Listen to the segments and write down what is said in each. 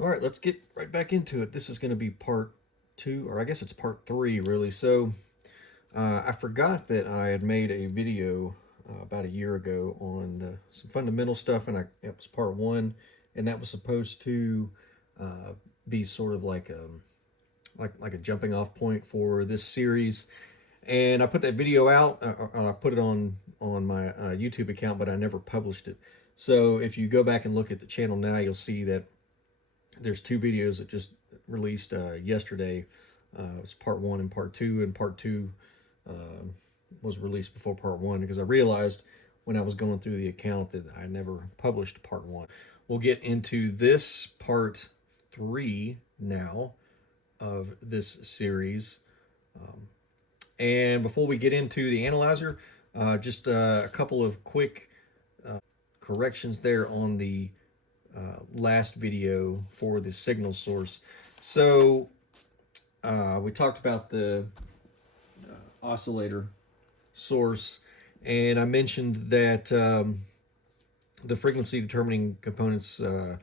All right, let's get right back into it. This is going to be part two, or I guess it's part three, really. So I forgot that I had made a video about a year ago on some fundamental stuff, and it was part one, and that was supposed to uh, be sort of like a jumping off point for this series. And I put that video out. I put it on my YouTube account, but I never published it. So if you go back and look at the channel now, you'll see that there's two videos that just released yesterday. It's part one and part two uh, was released before part one because I realized when I was going through the account that I never published part one. We'll get into this part three now of this series. And before we get into the analyzer, just a couple of quick corrections there on the last video for the signal source. So we talked about the oscillator source, and I mentioned that the frequency determining components, the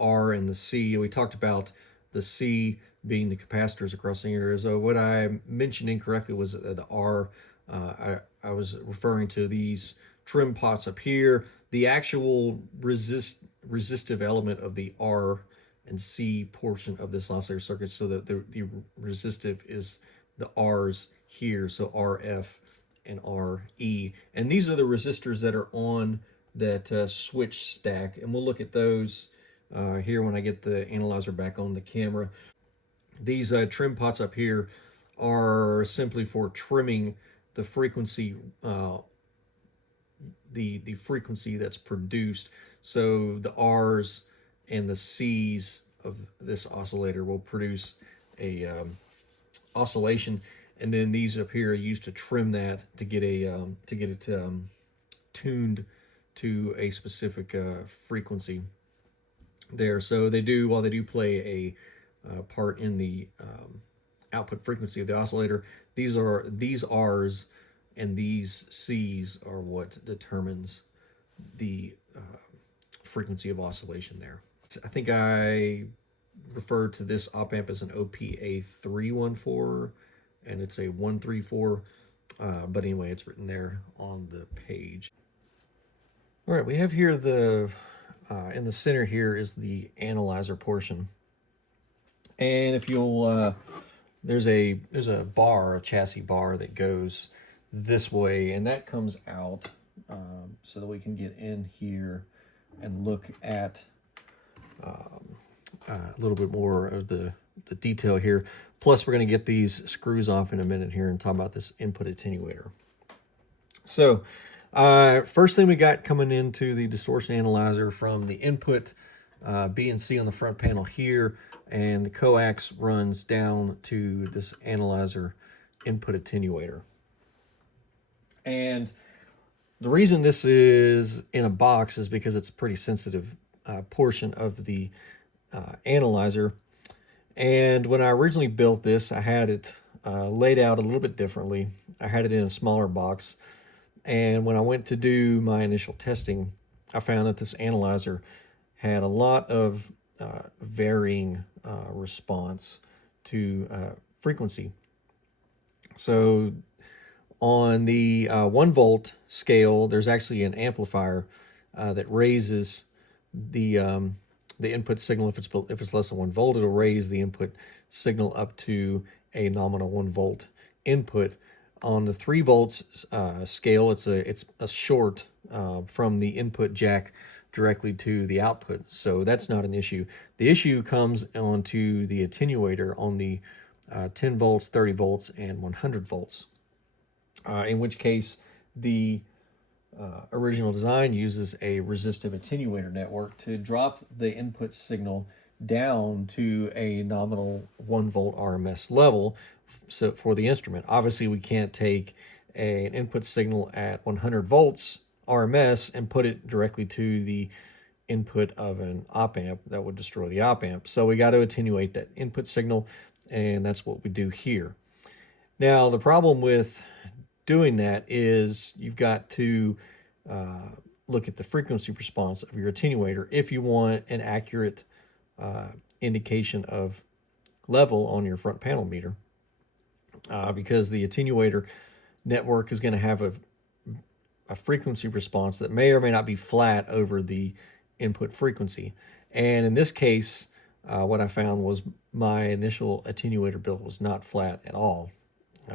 R and the C, we talked about the C being the capacitors across the area. So what I mentioned incorrectly was the R. I was referring to these trim pots up here. The actual resistive element of the R and C portion of this oscillator circuit, so that the resistive is the R's here, so RF and RE. And these are the resistors that are on that switch stack, and we'll look at those here when I get the analyzer back on the camera. These trim pots up here are simply for trimming the frequency, the frequency that's produced. So the R's and the C's of this oscillator will produce a oscillation, and then these up here are used to trim that to get it tuned to a specific frequency there. So they do, while they do play a part in the output frequency of the oscillator, these R's and these C's are what determines the frequency of oscillation there. I think I referred to this op amp as an OPA 314, and it's a 134, but anyway, it's written there on the page. All right, we have here the in the center here is the analyzer portion. And if you'll, there's a bar, a chassis bar that goes this way, and that comes out so that we can get in here and look at a little bit more of the detail here. Plus, we're going to get these screws off in a minute here and talk about this input attenuator. So, first thing we got coming into the distortion analyzer from the input B and C on the front panel here, and the coax runs down to this analyzer input attenuator. And the reason this is in a box is because it's a pretty sensitive portion of the analyzer. And when I originally built this, I had it laid out a little bit differently. I had it in a smaller box. And when I went to do my initial testing, I found that this analyzer had a lot of varying response to frequency. So on the 1 volt scale, there's actually an amplifier that raises the input signal. If it's less than 1 volt, it'll raise the input signal up to a nominal 1 volt input. On the 3 volts scale, it's a short from the input jack directly to the output, so that's not an issue. The issue comes onto the attenuator on the 10 volts, 30 volts, and 100 volts, in which case the original design uses a resistive attenuator network to drop the input signal down to a nominal 1 volt RMS level. So for the instrument, obviously we can't take an input signal at 100 volts RMS and put it directly to the input of an op amp. That would destroy the op amp. So we got to attenuate that input signal, and that's what we do here. Now, the problem with doing that is you've got to look at the frequency response of your attenuator if you want an accurate indication of level on your front panel meter, because the attenuator network is going to have a frequency response that may or may not be flat over the input frequency. And in this case, what I found was my initial attenuator build was not flat at all.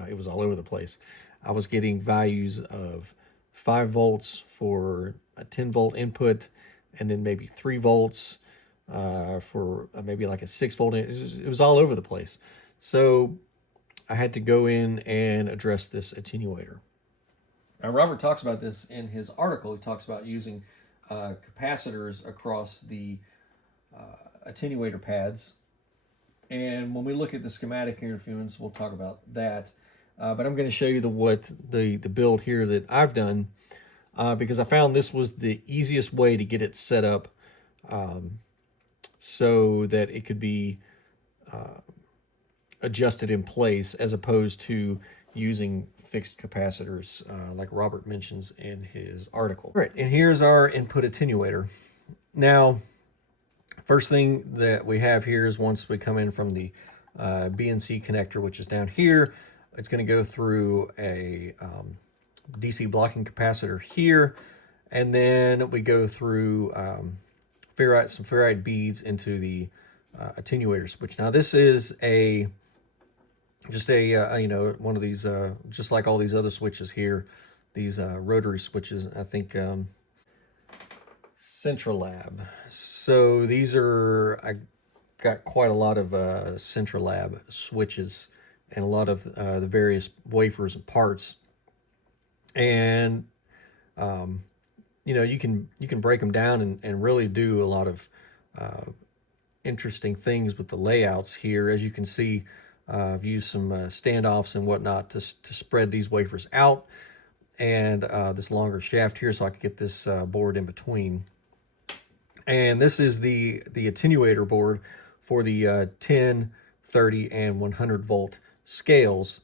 It was all over the place. I was getting values of 5 volts for a 10 volt input, and then maybe 3 volts for maybe like a 6 volt. It was all over the place. So I had to go in and address this attenuator. Now, Robert talks about this in his article. He talks about using capacitors across the attenuator pads. And when we look at the schematic interference, we'll talk about that. But I'm going to show you the build here that I've done, because I found this was the easiest way to get it set up so that it could be adjusted in place, as opposed to using fixed capacitors like Robert mentions in his article. All right, and here's our input attenuator. Now, first thing that we have here is, once we come in from the BNC connector, which is down here, it's going to go through a DC blocking capacitor here, and then we go through some ferrite beads into the attenuator switch. Now, this is just a one of these, just like all these other switches here, these rotary switches. I think Centralab. So these are, I got quite a lot of Centralab switches and a lot of the various wafers and parts. And you can break them down and really do a lot of interesting things with the layouts here. As you can see, I've used some standoffs and whatnot to spread these wafers out, and this longer shaft here, so I could get this board in between. And this is the attenuator board for the 10, 30, and 100 volt scales.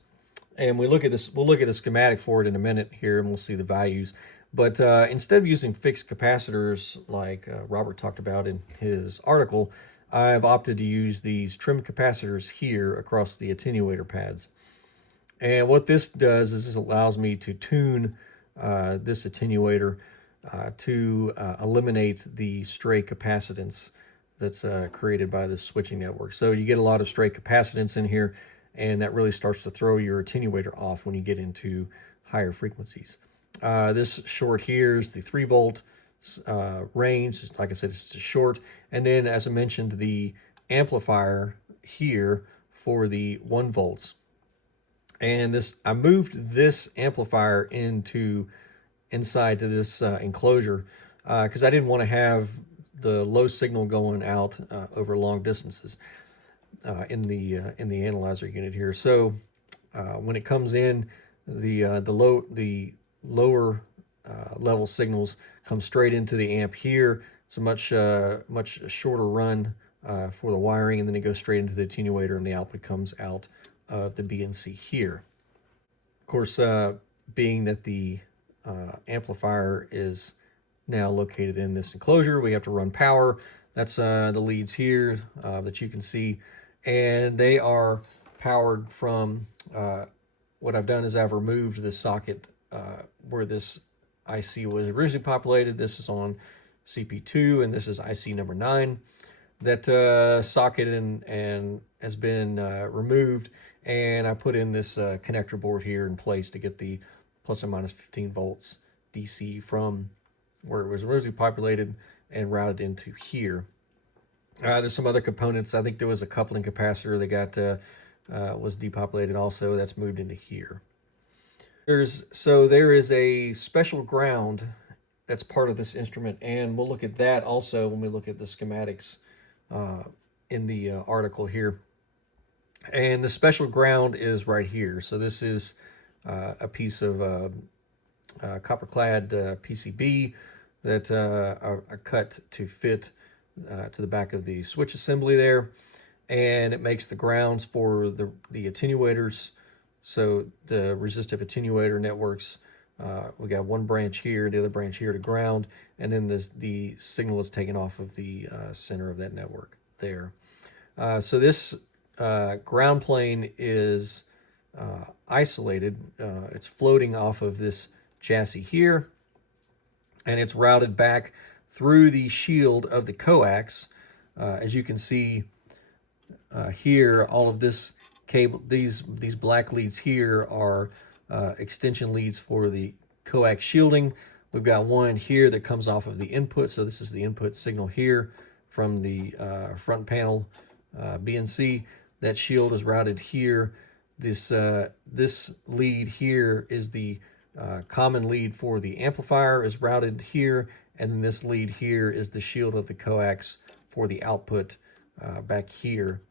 And we'll look at a schematic for it in a minute here, and we'll see the values. But instead of using fixed capacitors like Robert talked about in his article, I've opted to use these trim capacitors here across the attenuator pads. And what this does is this allows me to tune this attenuator to eliminate the stray capacitance that's created by the switching network. So you get a lot of stray capacitance in here, and that really starts to throw your attenuator off when you get into higher frequencies. This short here is the 3 volt range. Like I said, it's a short. And then, as I mentioned, the amplifier here for the 1 volts. And I moved this amplifier inside to this enclosure because I didn't want to have the low signal going out over long distances in the analyzer unit here. So when it comes in, the lower level signals come straight into the amp here. It's a much shorter run for the wiring, and then it goes straight into the attenuator, and the output comes out of the BNC here. Of course, being that the amplifier is now located in this enclosure, we have to run power. That's the leads here that you can see, and they are powered from what I've done is I've removed the socket where this IC was originally populated. This is on CP2, and this is IC number 9. That socket and has been removed, and I put in this connector board here in place to get the plus or minus 15 volts DC from where it was originally populated and routed into here. There's some other components. I think there was a coupling capacitor that was depopulated also. That's moved into here. There is a special ground that's part of this instrument, and we'll look at that also when we look at the schematics in the article here. And the special ground is right here. So this is a piece of copper-clad PCB that I cut to fit to the back of the switch assembly there, and it makes the grounds for the attenuators. So the resistive attenuator networks, we got one branch here, the other branch here to ground, and then the signal is taken off of the center of that network. there. So this ground plane is isolated. It's floating off of this chassis here, and it's routed back through the shield of the coax. As you can see here, all of this cable, these black leads here are extension leads for the coax shielding. We've got one here that comes off of the input, so this is the input signal here from the front panel BNC. That shield is routed here. This lead here is the common lead for the amplifier, is routed here, and then this lead here is the shield of the coax for the output back here.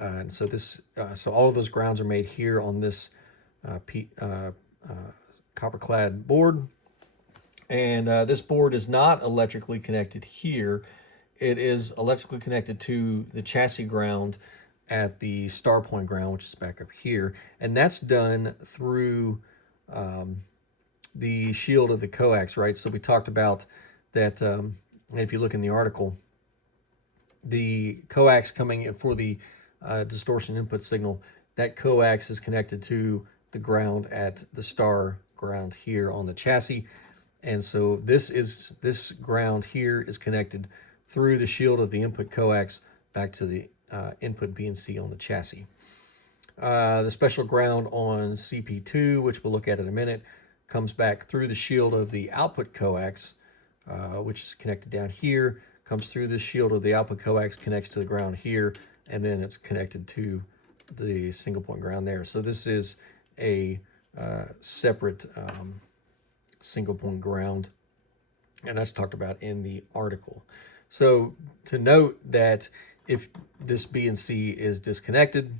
And so this, so all of those grounds are made here on this copper-clad board. And this board is not electrically connected here. It is electrically connected to the chassis ground at the star point ground, which is back up here. And that's done through the shield of the coax, right? So we talked about that, if you look in the article, the coax coming in for the distortion input signal, that coax is connected to the ground at the star ground here on the chassis. And so this ground here is connected through the shield of the input coax back to the input BNC on the chassis. The special ground on CP2, which we'll look at in a minute, comes back through the shield of the output coax, which is connected down here, comes through the shield of the output coax, connects to the ground here, and then it's connected to the single point ground there. So this is a separate single point ground, and that's talked about in the article. So to note that if this BNC is disconnected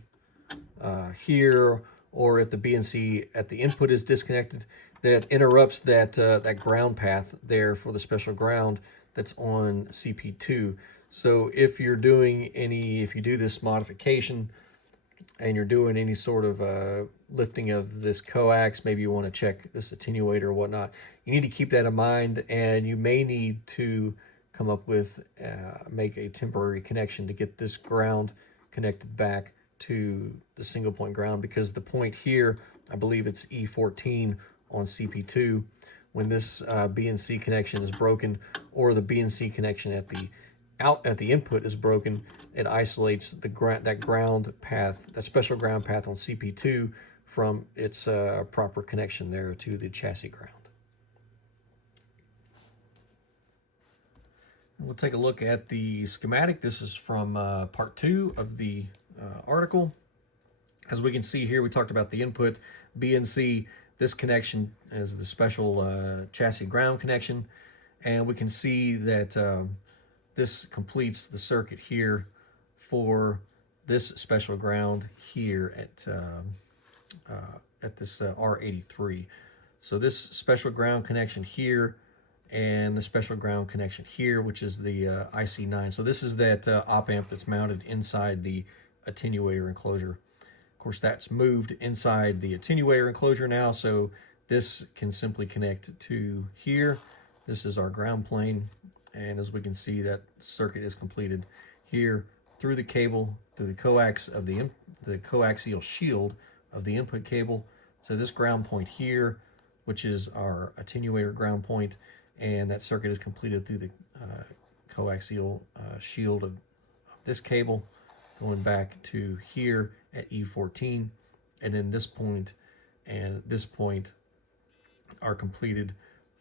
here, or if the BNC at the input is disconnected, that interrupts that that ground path there for the special ground that's on CP2. So if you're doing if you do this modification and you're doing any sort of lifting of this coax, maybe you want to check this attenuator or whatnot, you need to keep that in mind, and you may need to come up with, make a temporary connection to get this ground connected back to the single point ground, because the point here, I believe it's E14 on CP2, when this BNC connection is broken, or the BNC connection at the input is broken, it isolates that ground path, that special ground path on CP2 from its proper connection there to the chassis ground. We'll take a look at the schematic. This is from part 2 of the article. As we can see here, we talked about the input BNC. This connection is the special chassis ground connection, and we can see that this completes the circuit here for this special ground here at this R83. So this special ground connection here, and the special ground connection here, which is the IC9. So this is that op amp that's mounted inside the attenuator enclosure. Of course, that's moved inside the attenuator enclosure now, so this can simply connect to here. This is our ground plane, and as we can see, that circuit is completed here through the cable, through the coax of the coaxial shield of the input cable. So this ground point here, which is our attenuator ground point, and that circuit is completed through the coaxial shield of this cable, going back to here at E14, and then this point and this point are completed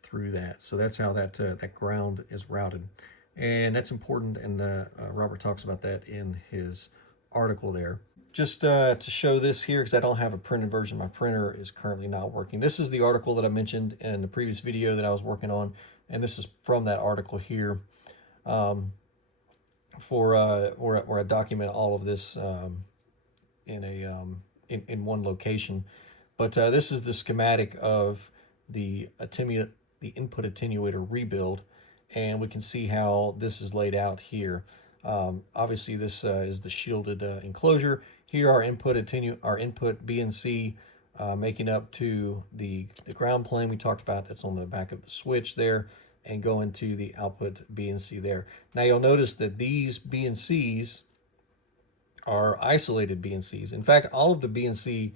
through that. So that's how that that ground is routed, and that's important, and Robert talks about that in his article there. Just to show this here, because I don't have a printed version, my printer is currently not working. This is the article that I mentioned in the previous video that I was working on, and this is from that article here, where I document all of this in one location. But this is the schematic of the input attenuator rebuild, and we can see how this is laid out here. Obviously, this is the shielded enclosure. Here, our input BNC making up to the ground plane we talked about. That's on the back of the switch there, and going to the output BNC there. Now you'll notice that these BNCs are isolated BNCs. In fact, all of the BNC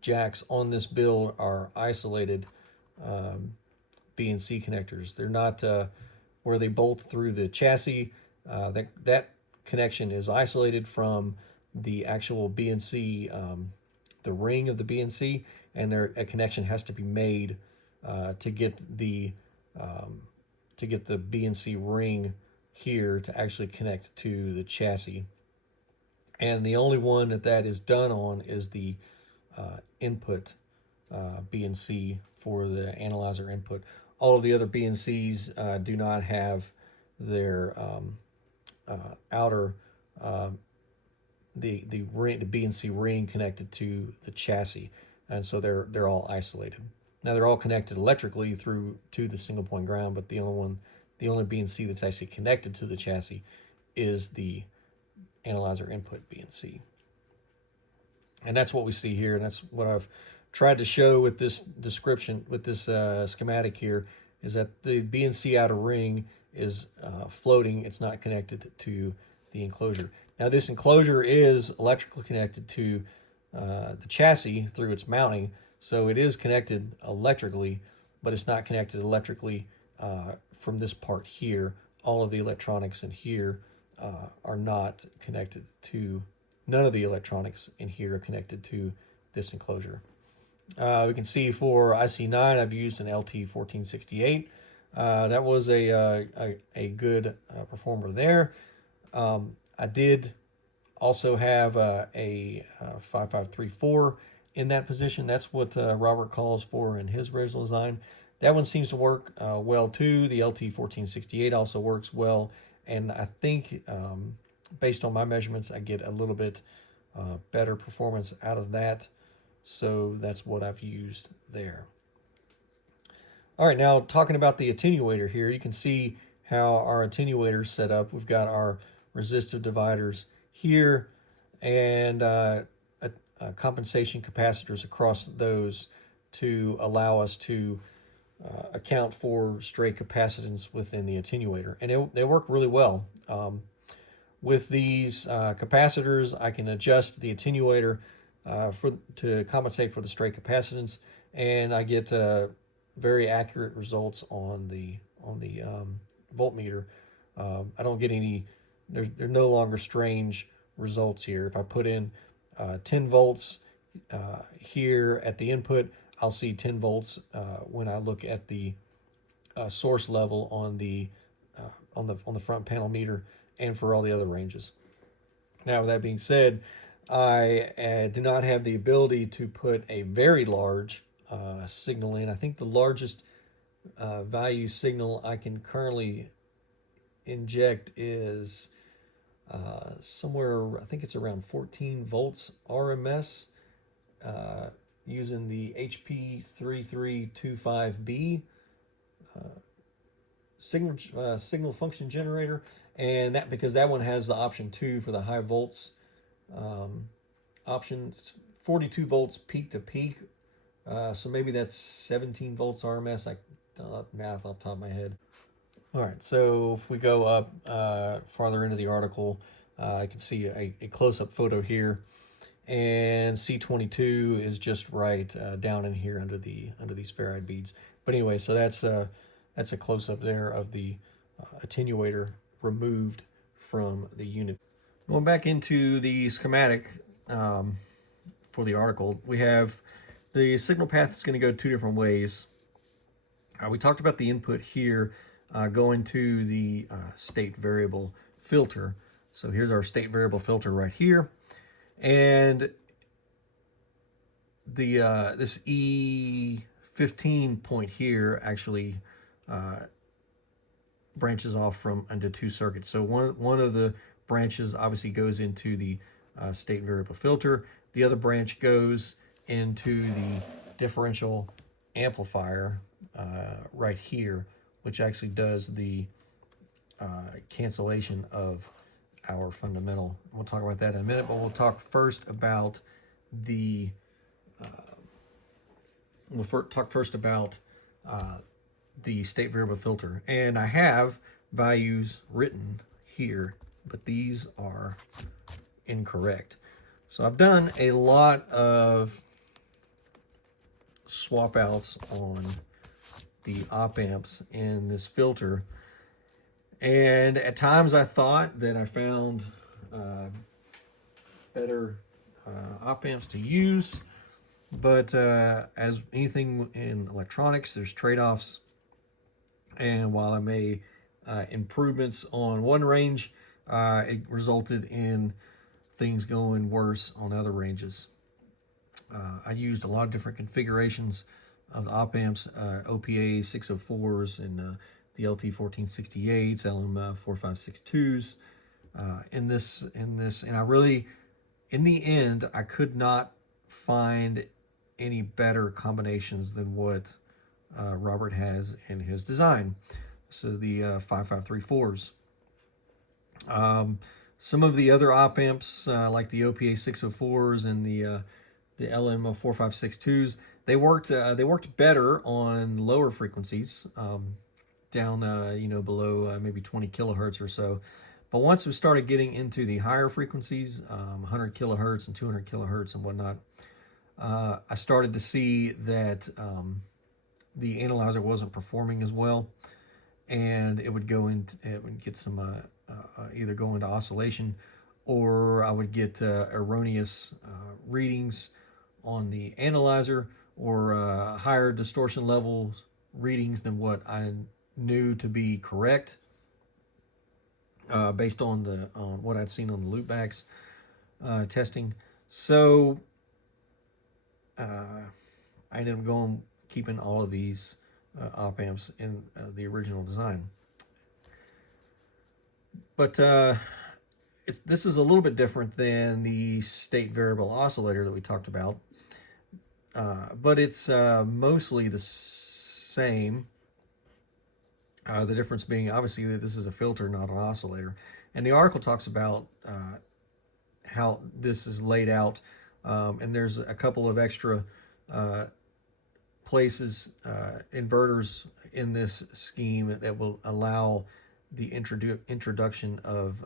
jacks on this build are isolated BNC connectors. They're not where they bolt through the chassis. That connection is isolated from the actual BNC, the ring of the BNC, and a connection has to be made to get the BNC ring here to actually connect to the chassis. And the only one that is done on is the input BNC for the analyzer input. All of the other BNCs do not have their outer the BNC ring connected to the chassis, and so they're all isolated. Now they're all connected electrically through to the single point ground, but the only BNC that's actually connected to the chassis is the analyzer input BNC. And that's what we see here, and that's what I've tried to show with this description, with this schematic here, is that the BNC outer ring is floating. It's not connected to the enclosure. Now this enclosure is electrically connected to the chassis through its mounting, so it is connected electrically, but it's not connected electrically from this part here. All of the electronics in here are not connected to, none of the electronics in here are connected to this enclosure. We can see for IC9 I've used an LT1468. That was a good performer there. I did also have a 5534 in that position. That's what Robert calls for in his original design. That one seems to work well too. The LT1468 also works well, and I think based on my measurements I get a little bit better performance out of that, so that's what I've used there. All right, now talking about the attenuator here, you can see how our attenuator is set up. We've got our resistive dividers here and compensation capacitors across those to allow us to account for stray capacitance within the attenuator, and they work really well. With these capacitors, I can adjust the attenuator to compensate for the stray capacitance, and I get very accurate results on the voltmeter. I don't get any. There's no longer strange results here. If I put in 10 volts here at the input, I'll see 10 volts when I look at the source level on the front panel meter, and for all the other ranges. Now, with that being said, I do not have the ability to put a very large signal in. I think the largest value signal I can currently inject is somewhere, I think it's around 14 volts RMS using the HP3325B signal function generator, and that because that one has the option 2 for the high volts option. It's 42 volts peak to peak, so maybe that's 17 volts RMS. I don't math off the top of my head. All right, so if we go up farther into the article, I can see a close-up photo here, and C22 is just right down in here under these ferrite beads. But anyway, so that's a close-up there of the attenuator removed from the unit. Going back into the schematic for the article, we have the signal path is going to go two different ways. We talked about the input here going to the state variable filter. So here's our state variable filter right here, and the this E15 point here actually branches off into two circuits. So one of the branches obviously goes into the state variable filter. The other branch goes into the differential amplifier right here, which actually does the cancellation of our fundamental. We'll talk about that in a minute, but we'll talk first about the the state variable filter. And I have values written here but these are incorrect. So I've done a lot of swap outs on the op amps in this filter, and at times I thought that I found better op amps to use, but as anything in electronics, there's trade-offs, and while I made improvements on one range, it resulted in things going worse on other ranges. I used a lot of different configurations of the op amps, OPA 604s and the LT 1468s, LM 4562s. In this, and I really, in the end, I could not find any better combinations than what Robert has in his design. So the 5534s. Some of the other op amps, like the OPA 604s and the LM 4562s, they worked better on lower frequencies, down below maybe 20 kilohertz or so. But once we started getting into the higher frequencies, 100 kilohertz and 200 kilohertz and whatnot, I started to see that the analyzer wasn't performing as well, and it would get some either go into oscillation, or I would get erroneous readings on the analyzer, or higher distortion levels readings than what I knew to be correct, based on what I'd seen on the loopbacks testing. So I ended up keeping all of these op amps in the original design. But this is a little bit different than the state variable oscillator that we talked about, but it's mostly the same. The difference being, obviously, that this is a filter, not an oscillator. And the article talks about how this is laid out, and there's a couple of extra places, inverters in this scheme that will allow the introduction of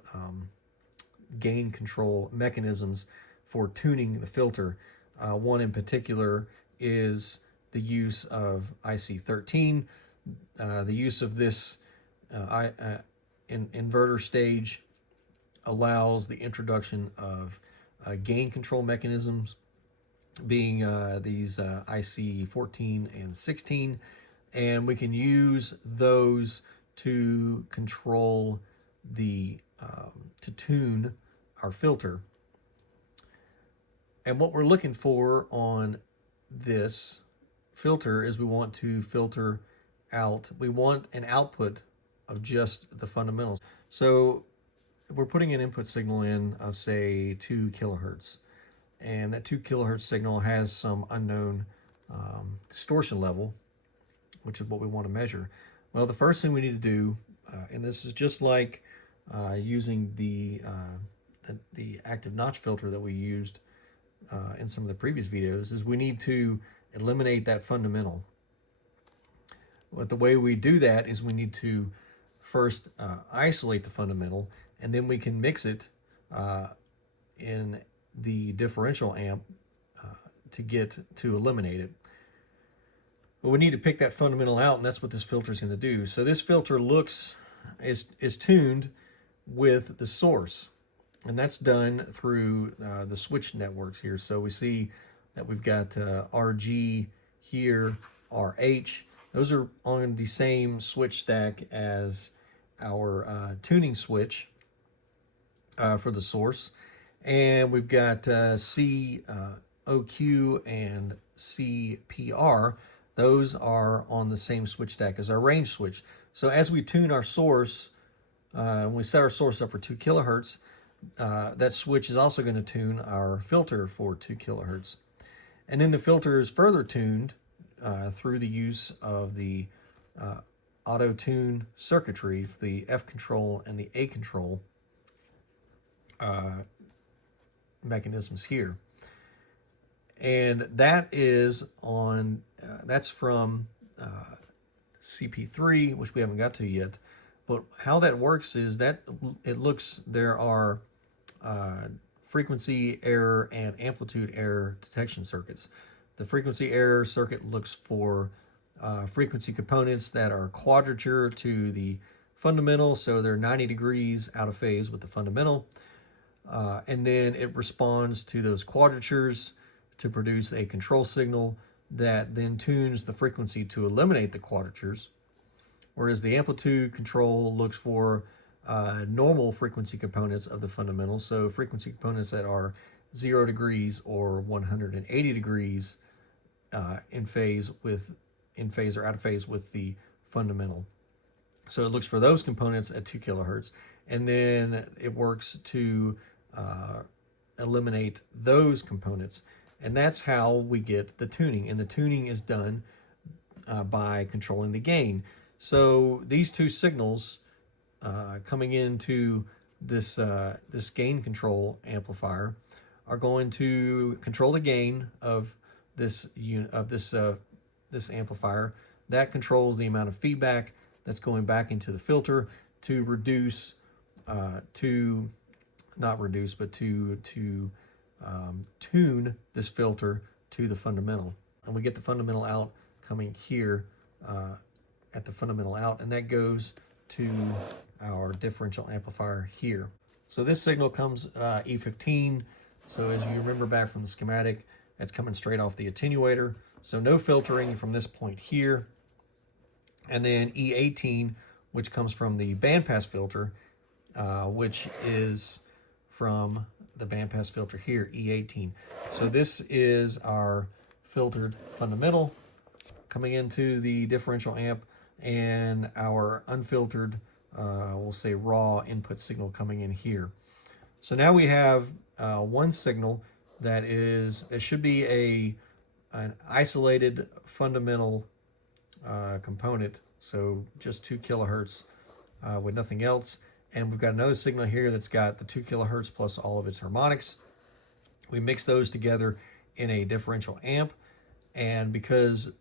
gain control mechanisms for tuning the filter. One in particular is the use of IC13. The use of this inverter stage allows the introduction of gain control mechanisms, being these IC14 and 16, and we can use those to control to tune our filter. And what we're looking for on this filter is we want to filter out, we want an output of just the fundamentals. So we're putting an input signal in of, say, 2 kilohertz. And that 2 kilohertz signal has some unknown distortion level, which is what we want to measure. Well, the first thing we need to do, and this is just like using the active notch filter that we used in some of the previous videos, is we need to eliminate that fundamental. But the way we do that is we need to first isolate the fundamental, and then we can mix it in the differential amp to eliminate it. But we need to pick that fundamental out, and that's what this filter is going to do. So this filter is tuned with the source, and that's done through the switch networks here. So we see that we've got RG here, RH. Those are on the same switch stack as our tuning switch for the source. And we've got COQ and CPR. Those are on the same switch stack as our range switch. So as we tune our source, when we set our source up for 2 kilohertz, that switch is also going to tune our filter for 2 kilohertz. And then the filter is further tuned through the use of the auto-tune circuitry, the F control and the A control mechanisms here. And that is on, that's from CP3, which we haven't got to yet, But how that works is that there are frequency error and amplitude error detection circuits. The frequency error circuit looks for frequency components that are quadrature to the fundamental, so they're 90 degrees out of phase with the fundamental. And then it responds to those quadratures to produce a control signal that then tunes the frequency to eliminate the quadratures. Whereas the amplitude control looks for normal frequency components of the fundamental, so frequency components that are 0 degrees or 180 degrees in phase or out of phase with the fundamental. So it looks for those components at 2 kilohertz, and then it works to eliminate those components. And that's how we get the tuning. And the tuning is done by controlling the gain. So these two signals coming into this gain control amplifier are going to control the gain of this amplifier. That controls the amount of feedback that's going back into the filter to reduce, to tune this filter to the fundamental. And we get the fundamental out coming here at the fundamental out, and that goes to our differential amplifier here. So this signal comes E15. So as you remember back from the schematic, that's coming straight off the attenuator. So no filtering from this point here. And then E18, which comes from the bandpass filter, which is from the bandpass filter here, E18. So this is our filtered fundamental coming into the differential amp, and our unfiltered, we'll say raw input signal coming in here. So now we have one signal that should be an isolated fundamental component, so just 2 kilohertz with nothing else. And we've got another signal here that's got the 2 kilohertz plus all of its harmonics. We mix those together in a differential amp, and because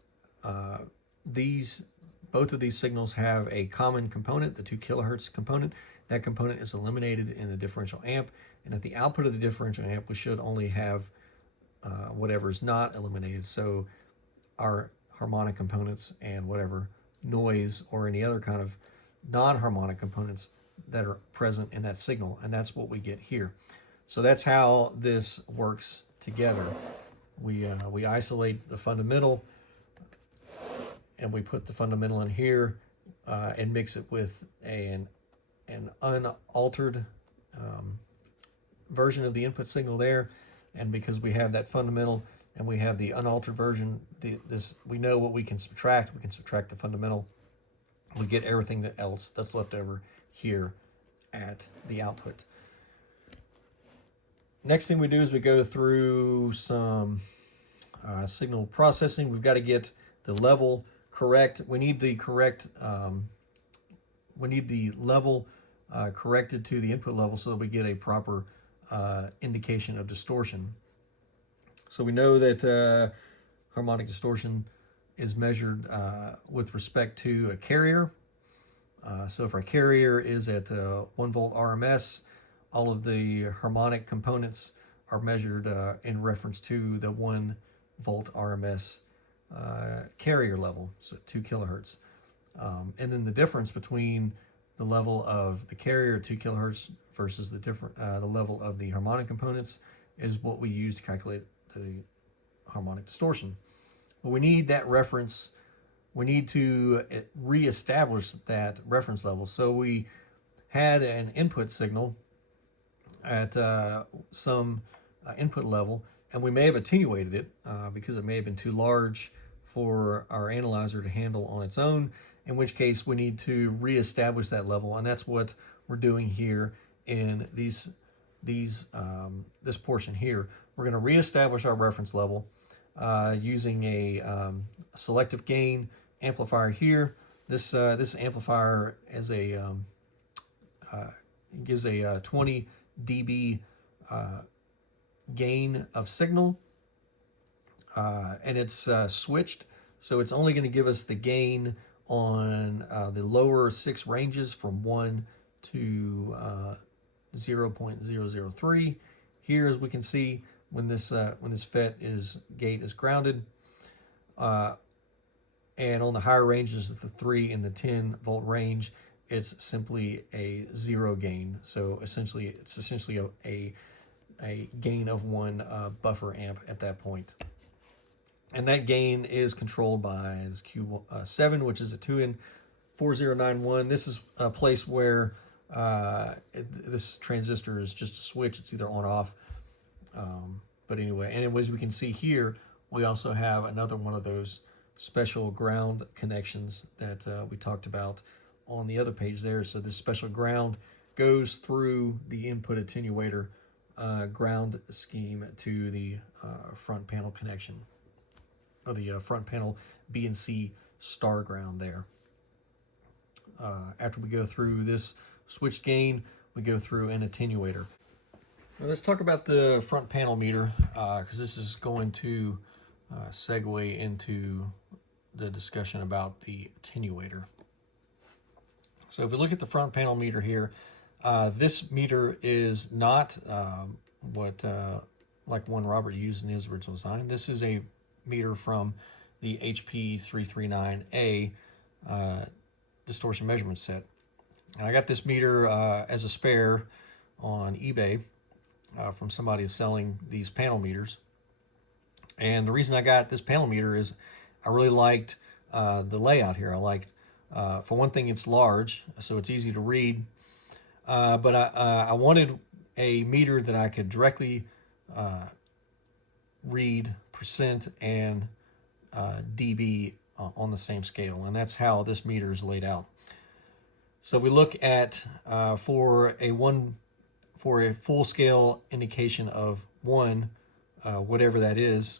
both of these signals have a common component, the 2 kilohertz component, that component is eliminated in the differential amp, and at the output of the differential amp we should only have whatever is not eliminated, so our harmonic components and whatever noise or any other kind of non-harmonic components that are present in that signal, and that's what we get here. So that's how this works together. We isolate the fundamental, and we put the fundamental in here and mix it with an unaltered version of the input signal there. And because we have that fundamental and we have the unaltered version, we know what we can subtract. We can subtract the fundamental. We get everything else that's left over here at the output. Next thing we do is we go through some signal processing. We've got to get the level correct. We need the level corrected to the input level so that we get a proper indication of distortion. So we know that harmonic distortion is measured with respect to a carrier. So if our carrier is at 1 volt RMS, all of the harmonic components are measured in reference to the 1 volt RMS carrier level, so 2 kilohertz. And then the difference between the level of the carrier at 2 kilohertz versus the level of the harmonic components is what we use to calculate the harmonic distortion. But we need that reference. We need to reestablish that reference level. So we had an input signal at some input level, and we may have attenuated it because it may have been too large for our analyzer to handle on its own, in which case we need to reestablish that level, and that's what we're doing here in this portion here. We're going to reestablish our reference level using a selective gain amplifier here. This amplifier has gives a 20 dB gain of signal, and it's switched, so it's only going to give us the gain on the lower 6 ranges from 1 to 0.003. Here, as we can see, when this FET gate is grounded, and on the higher ranges of the 3 and the 10 volt range, it's simply a 0 gain. So essentially, it's essentially a gain of 1 buffer amp at that point. And that gain is controlled by Q7, which is a 2N4091. This is a place where this transistor is just a switch. It's either on or off. But anyway, anyways, we can see here, we also have another one of those special ground connections that we talked about on the other page there. So this special ground goes through the input attenuator ground scheme to the front panel connection, or the front panel B and C star ground there. After we go through this switched gain, we go through an attenuator. Now let's talk about the front panel meter, because this is going to segue into the discussion about the attenuator. So if we look at the front panel meter here, this meter is not like one Robert used in his original design. This is a meter from the HP339A distortion measurement set. And I got this meter as a spare on eBay from somebody selling these panel meters. And the reason I got this panel meter is I really liked the layout here. I liked, for one thing, it's large, so it's easy to read. But I wanted a meter that I could directly read percent and dB on the same scale, and that's how this meter is laid out. So if we look at for a full scale indication of 1, whatever that is,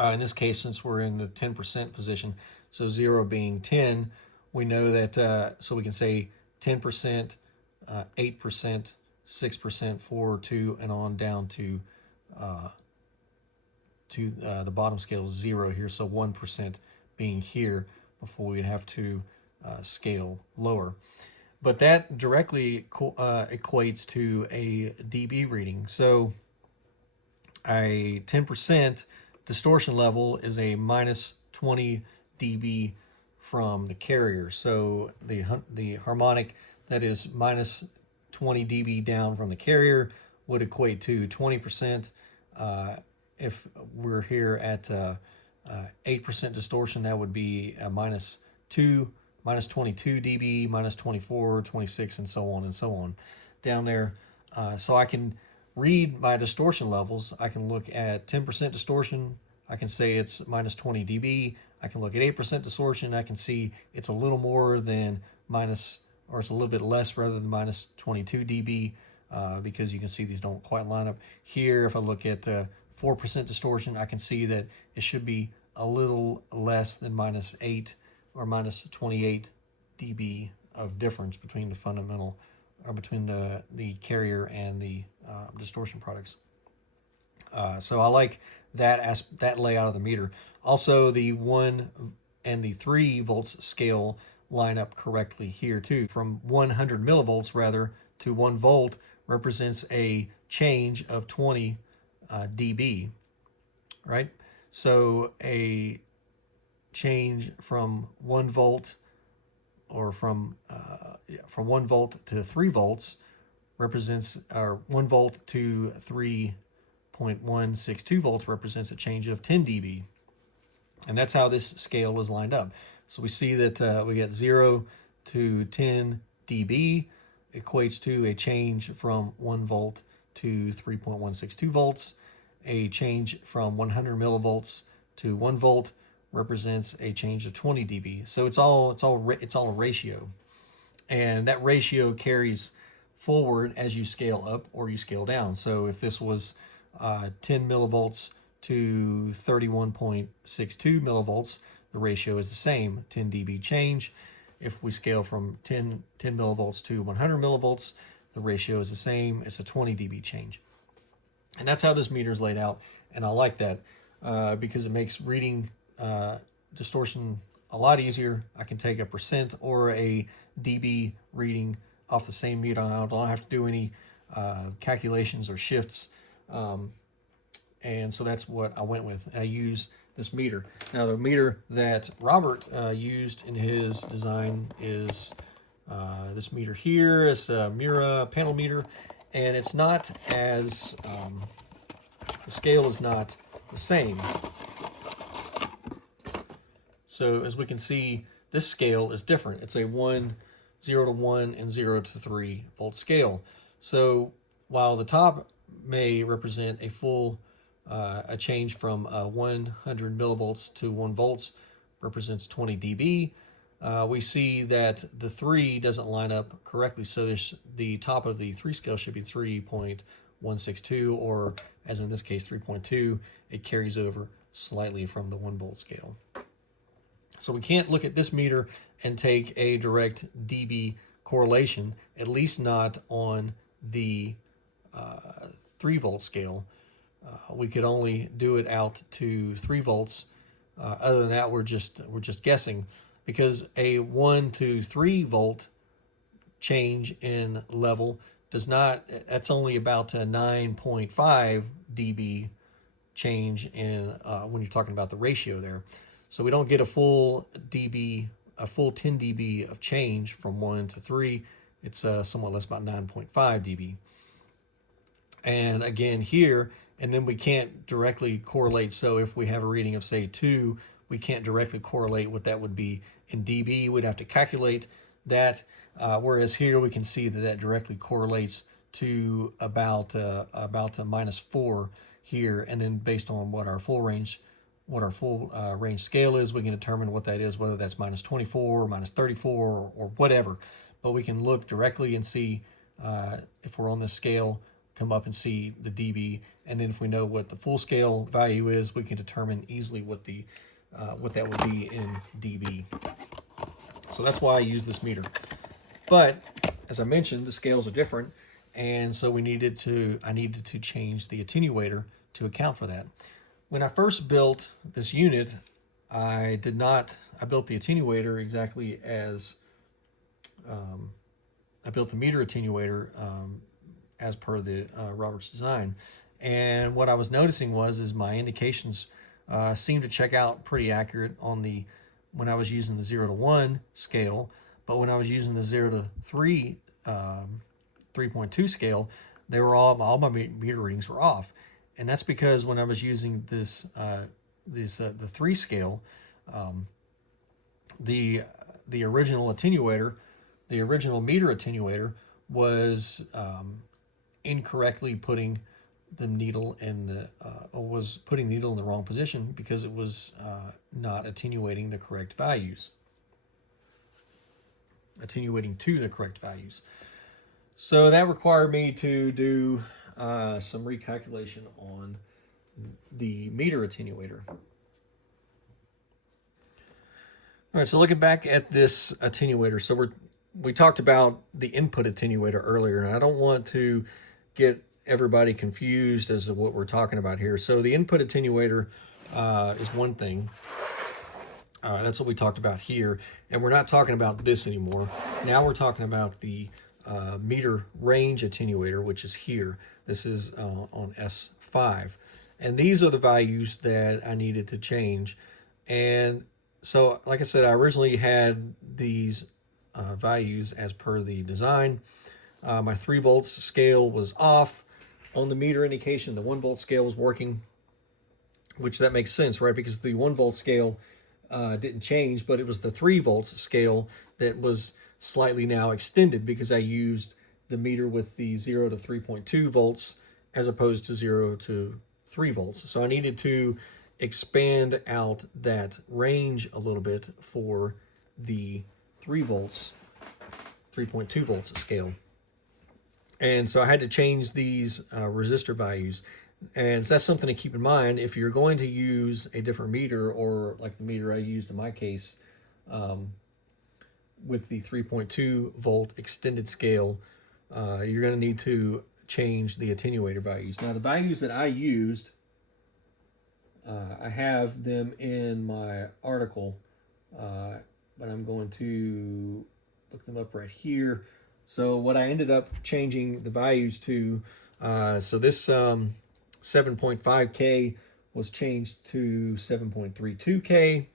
in this case, since we're in the 10% position, so 0 being 10, we know that, so we can say 10%, 8%, 6%, 4, 2, and on down to the bottom scale 0 here, so 1% being here before we'd have to scale lower. But that directly equates to a dB reading. So a 10% distortion level is a minus 20 dB from the carrier. So the harmonic that is minus 20 dB down from the carrier would equate to 20%. If we're here at 8% distortion, that would be a minus 2, minus 22 dB, minus 24, 26, and so on and so on down there. So I can read my distortion levels. I can look at 10% distortion. I can say it's minus 20 dB. I can look at 8% distortion. I can see it's a little more than minus, or it's a little bit less rather than minus 22 dB, because you can see these don't quite line up. Here, if I look at 4% distortion, I can see that it should be a little less than minus 8 or minus 28 dB of difference between the fundamental, or between the carrier and the distortion products. So I like that layout of the meter. Also, the 1 and the 3 volts scale line up correctly here too. From 100 millivolts rather to 1 volt represents a change of 20 dB, right? So a change from 1 volt, or from 1 volt to 3 volts represents, or 1 volt to 3.162 volts represents a change of 10 dB. And that's how this scale is lined up. So we see that we get 0 to 10 dB equates to a change from 1 volt to 3.162 volts. A change from 100 millivolts to 1 volt represents a change of 20 dB. So it's all a ratio, and that ratio carries forward as you scale up or you scale down. So if this was 10 millivolts to 31.62 millivolts, the ratio is the same, 10 dB change. If we scale from 10 millivolts to 100 millivolts, the ratio is the same, it's a 20 dB change. And that's how this meter is laid out, and I like that because it makes reading distortion a lot easier. I can take a percent or a dB reading off the same meter. I don't have to do any calculations or shifts. And so that's what I went with. I use this meter. Now the meter that Robert used in his design is this meter here. It's a Mira panel meter, and it's not as, the scale is not the same. So as we can see, this scale is different. It's a 0 to 1 and 0 to 3 volt scale. So while the top may represent a full a change from 100 millivolts to 1 volts represents 20 dB. We see that the 3 doesn't line up correctly, so the top of the 3 scale should be 3.162, or as in this case 3.2. It carries over slightly from the 1 volt scale. So we can't look at this meter and take a direct dB correlation, at least not on the 3 volt scale. We could only do it out to 3 volts. Other than that, we're just guessing, because a 1 to 3 volt change in level does not. That's only about a 9.5 dB change in when you're talking about the ratio there. So we don't get a full 10 dB of change from 1 to 3. It's somewhat less, about 9.5 dB. And again here, and then we can't directly correlate. So if we have a reading of say 2, we can't directly correlate what that would be in dB. We'd have to calculate that. Whereas here we can see that that directly correlates to about a -4 here. And then based on what our full range scale is, we can determine what that is, whether that's -24 or -34 or whatever. But we can look directly and see if we're on this scale, come up and see the dB, and then if we know what the full scale value is, we can determine easily what that would be in dB. So that's why I use this meter. But as I mentioned, the scales are different, and so I needed to change the attenuator to account for that. When I first built this unit, I built the attenuator exactly as I built the meter attenuator as per the Robert's design. And what I was noticing is my indications seemed to check out pretty accurate when I was using the 0 to 1 scale, but when I was using the 0 to 3 3.2 scale, all my meter readings were off. And that's because when I was using the 3 scale, the original attenuator, the original meter attenuator, was incorrectly putting the needle was putting the needle in the wrong position, because it was not attenuating the correct values, attenuating to the correct values. So that required me to do some recalculation on the meter attenuator. All right, so looking back at this attenuator, so we talked about the input attenuator earlier, and I don't want to get everybody confused as to what we're talking about here. So the input attenuator is one thing. That's what we talked about here, and we're not talking about this anymore. Now we're talking about the meter range attenuator, which is here. This is on S5, and these are the values that I needed to change. And so, like I said, I originally had these values as per the design. My 3 volts scale was off on the meter indication. The 1 volt scale was working, which that makes sense, right? Because the 1 volt scale didn't change, but it was the 3 volts scale that was slightly now extended, because I used the meter with the 0 to 3.2 volts as opposed to 0 to 3 volts. So I needed to expand out that range a little bit for the 3 volts, 3.2 volts scale. And so I had to change these resistor values. And so that's something to keep in mind if you're going to use a different meter, or like the meter I used in my case with the 3.2 volt extended scale. You're going to need to change the attenuator values. Now the values that I used, I have them in my article but I'm going to look them up right here. So what I ended up changing the values to, so this 7.5K was changed to 7.32K.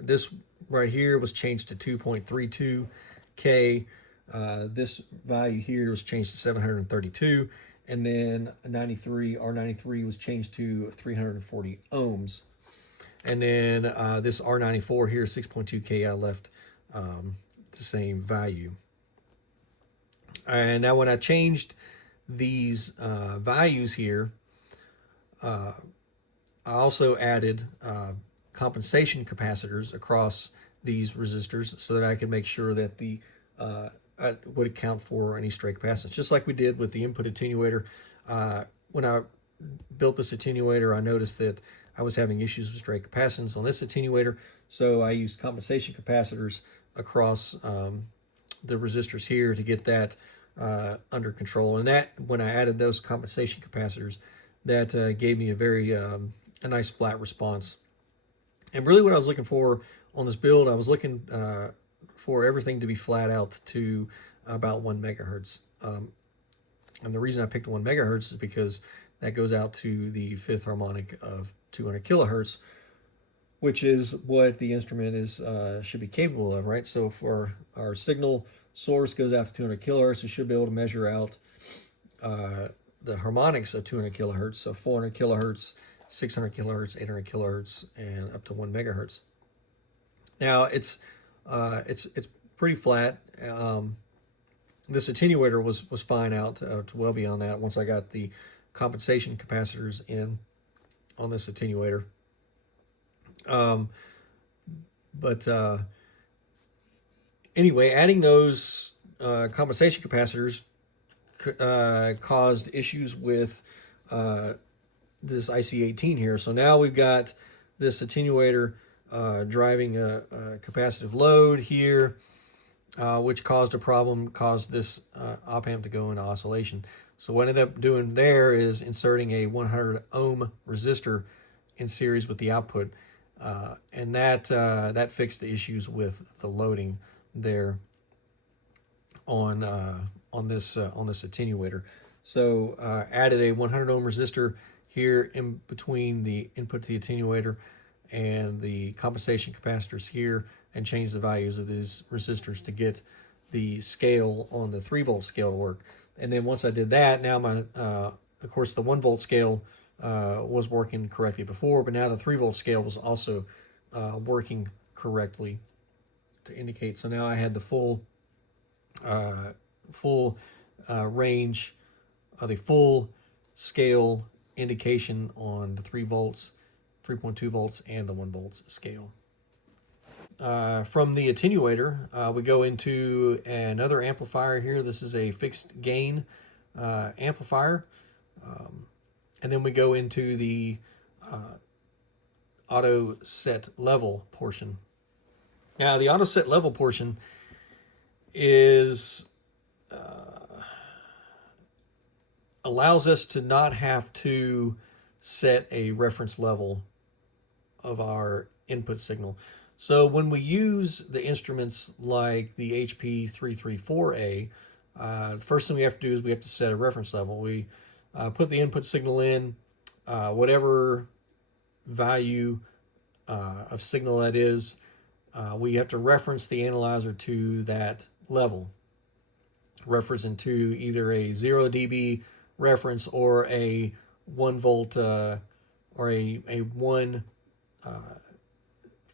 This right here was changed to 2.32K. This value here was changed to 732. And then R93 was changed to 340 ohms. And then this R94 here, 6.2K, I left the same value. And now when I changed these values here, I also added compensation capacitors across these resistors so that I could make sure that the I would account for any stray capacitance, just like we did with the input attenuator. When I built this attenuator, I noticed that I was having issues with stray capacitance on this attenuator, so I used compensation capacitors across the resistors here to get that under control. And that, when I added those compensation capacitors, that gave me a very a nice flat response. And really what I was looking for on this build, I was looking for everything to be flat out to about 1 megahertz. And the reason I picked 1 megahertz is because that goes out to the fifth harmonic of 200 kilohertz, which is what the instrument is should be capable of, right? So for our signal source goes out to 200 kilohertz, we should be able to measure out the harmonics of 200 kilohertz, so 400 kilohertz, 600 kilohertz, 800 kilohertz, and up to 1 megahertz. Now it's pretty flat. This attenuator was fine out to well beyond that once I got the compensation capacitors in on this attenuator. Anyway, adding those compensation capacitors caused issues with this IC18 here. So now we've got this attenuator driving a capacitive load here, which caused a problem, caused this op amp to go into oscillation. So what I ended up doing there is inserting a 100 ohm resistor in series with the output, and that fixed the issues with the loading there on this attenuator. So added a 100 ohm resistor here in between the input to the attenuator and the compensation capacitors here, and changed the values of these resistors to get the scale on the 3 volt scale to work. And then once I did that, now my of course the 1 volt scale was working correctly before, but now the 3 volt scale was also working correctly to indicate. So now I had the full range, the full scale indication on the 3 volts, 3.2 volts, and the 1 volt scale. From the attenuator, we go into another amplifier here. This is a fixed gain amplifier. And then we go into the auto set level portion. Now, the auto set level portion is allows us to not have to set a reference level of our input signal. So when we use the instruments like the HP334A, the first thing we have to do is we have to set a reference level. We put the input signal in, whatever value of signal that is, we have to reference the analyzer to that level, referencing to either a 0 dB reference or a 1 volt or a 1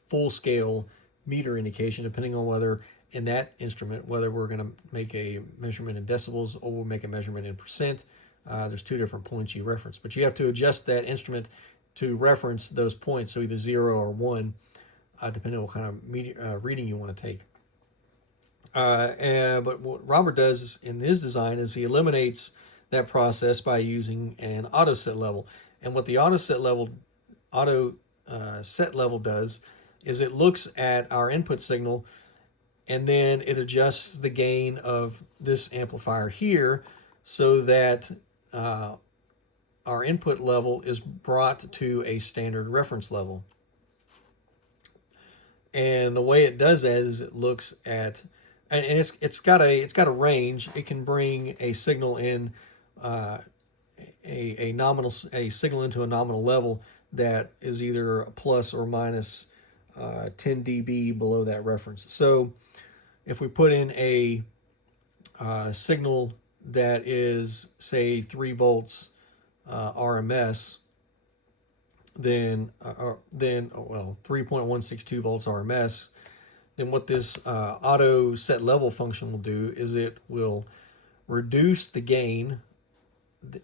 full scale meter indication, depending on whether in that instrument, whether we're going to make a measurement in decibels or we'll make a measurement in percent. There's 2 different points you reference, but you have to adjust that instrument to reference those points, so either 0 or 1, depending on what kind of reading you want to take. But what Robert does in his design is he eliminates that process by using an auto set level. And what the auto set level does is it looks at our input signal and then it adjusts the gain of this amplifier here so that our input level is brought to a standard reference level. And the way it does that is it looks at, and it's got a range. It can bring a signal in, a signal into a nominal level that is either plus or minus 10 dB below that reference. So if we put in a signal that is, say, 3 volts RMS, then 3.162 volts RMS, then what this auto set level function will do is it will reduce the gain.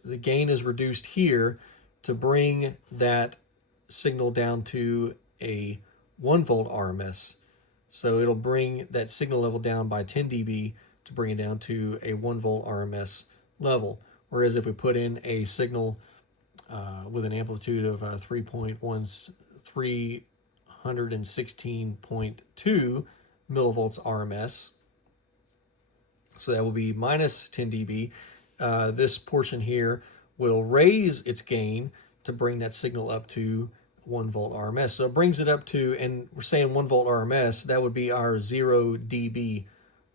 The gain is reduced here to bring that signal down to a 1 volt RMS. So it'll bring that signal level down by 10 dB to bring it down to a 1 volt RMS level. Whereas if we put in a signal with an amplitude of 316.2 millivolts RMS, so that will be minus 10 dB, this portion here will raise its gain to bring that signal up to 1 volt RMS. So it brings it up to, and we're saying 1 volt RMS, that would be our 0 dB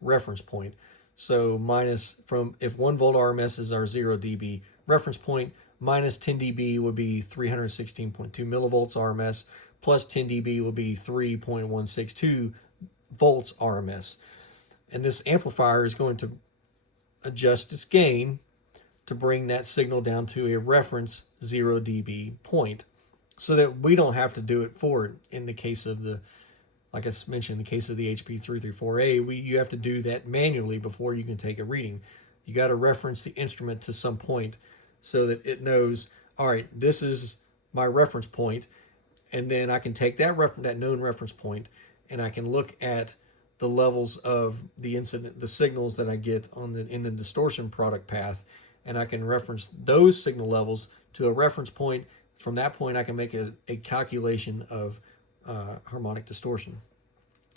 reference point. So minus from, if 1 volt RMS is our 0 dB reference point, minus 10 dB would be 316.2 millivolts RMS, plus 10 dB would be 3.162 volts RMS. And this amplifier is going to adjust its gain to bring that signal down to a reference 0 dB point, so that we don't have to do it for it. In the case of the, like I mentioned, in the case of the HP334A, you have to do that manually before you can take a reading. You got to reference the instrument to some point so that it knows, all right, this is my reference point, and then I can take that known reference point, and I can look at the levels of the signals that I get in the distortion product path, and I can reference those signal levels to a reference point. From that point, I can make a calculation of harmonic distortion.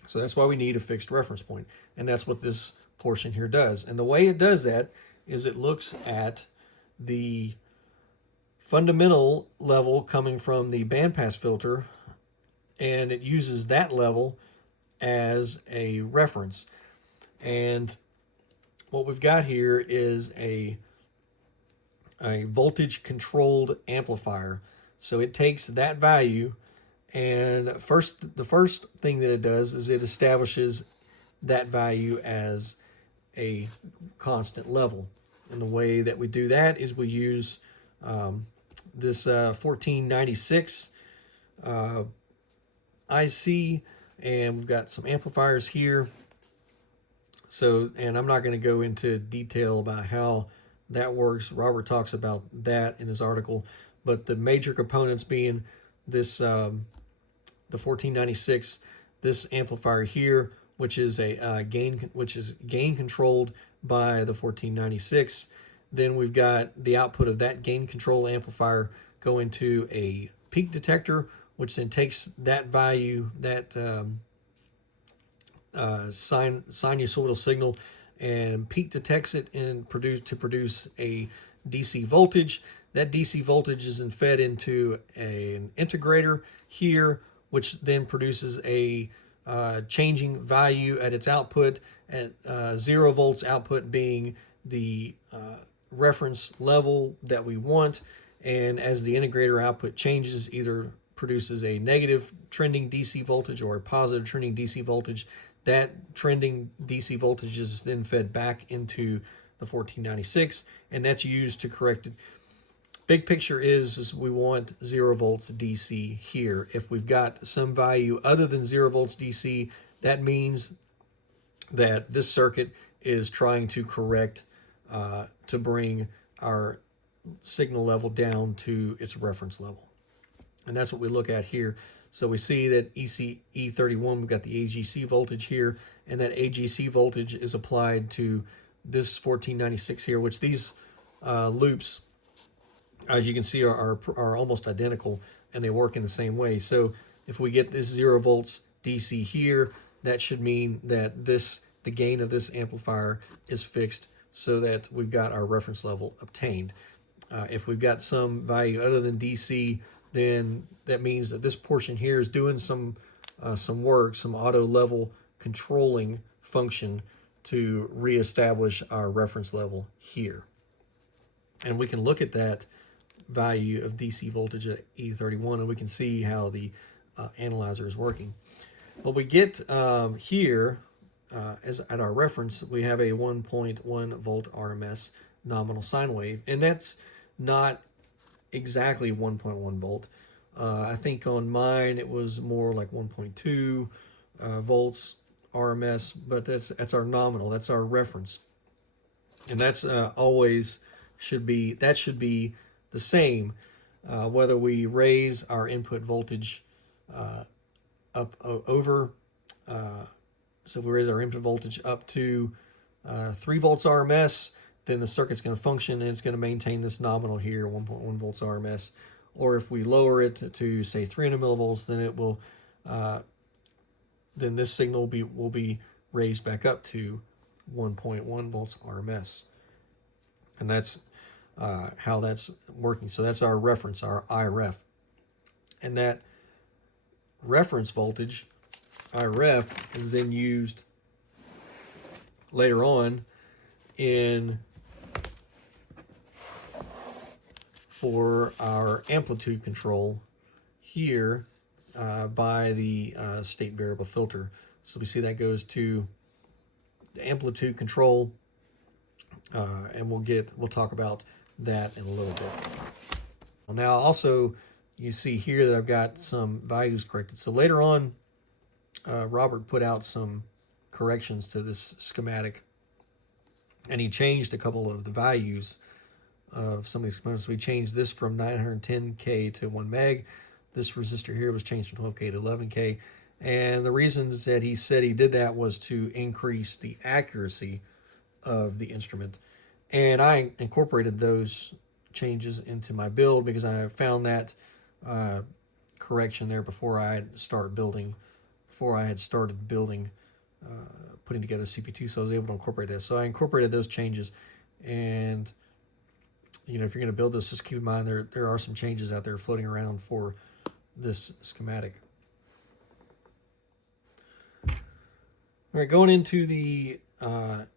So that's why we need a fixed reference point, and that's what this portion here does. And the way it does that is it looks at the fundamental level coming from the bandpass filter, and it uses that level as a reference. And what we've got here is a voltage controlled amplifier. So it takes that value, and the first thing that it does is it establishes that value as a constant level. And the way that we do that is we use this 1496 IC, and we've got some amplifiers here. So, and I'm not going to go into detail about how that works. Robert talks about that in his article, but the major components being this, the 1496, this amplifier here, which is gain controlled by the 1496. Then we've got the output of that gain control amplifier going to a peak detector, which then takes that value, that sinusoidal signal, and peak detects it and produce a DC voltage. That DC voltage is then fed into an integrator here, which then produces a changing value at its output, at 0 volts output being the reference level that we want. And as the integrator output changes, either produces a negative trending DC voltage or a positive trending DC voltage. That trending DC voltage is then fed back into the 1496, and that's used to correct it. Big picture is we want 0 volts DC here. If we've got some value other than 0 volts DC, that means that this circuit is trying to correct to bring our signal level down to its reference level. And that's what we look at here. So we see that E31, we've got the AGC voltage here, and that AGC voltage is applied to this 1496 here, which these loops, as you can see, are almost identical, and they work in the same way. So if we get this 0 volts DC here, that should mean that the gain of this amplifier is fixed so that we've got our reference level obtained. If we've got some value other than DC, then that means that this portion here is doing some some work, some auto level controlling function to reestablish our reference level here. And we can look at that value of DC voltage at E31 and we can see how the analyzer is working. What we get here as at our reference, we have a 1.1 volt RMS nominal sine wave, and that's not exactly 1.1 volt. I think on mine it was more like 1.2 volts RMS, but that's our nominal, that's our reference, and that's always should be the same whether we raise our input voltage up over. So if we raise our input voltage up to 3 volts RMS, then the circuit's going to function and it's going to maintain this nominal here, 1.1 volts RMS. Or if we lower it to say 300 millivolts, then it will, then this signal will be raised back up to 1.1 volts RMS, and that's how that's working. So that's our reference, our IREF, and that reference voltage, IREF, is then used later on for our amplitude control here by the state variable filter. So we see that goes to the amplitude control, and we'll talk about that in a little bit. Now also you see here that I've got some values corrected. So later on, Robert put out some corrections to this schematic, and he changed a couple of the values of some of these components. We changed this from 910K to 1 meg. This resistor here was changed from 12K to 11K. And the reasons that he said he did that was to increase the accuracy of the instrument. And I incorporated those changes into my build because I found that correction there before I had started building, putting together CP2, so I was able to incorporate that. So I incorporated those changes, and you know, if you're going to build this, just keep in mind there are some changes out there floating around for this schematic. All right, going into the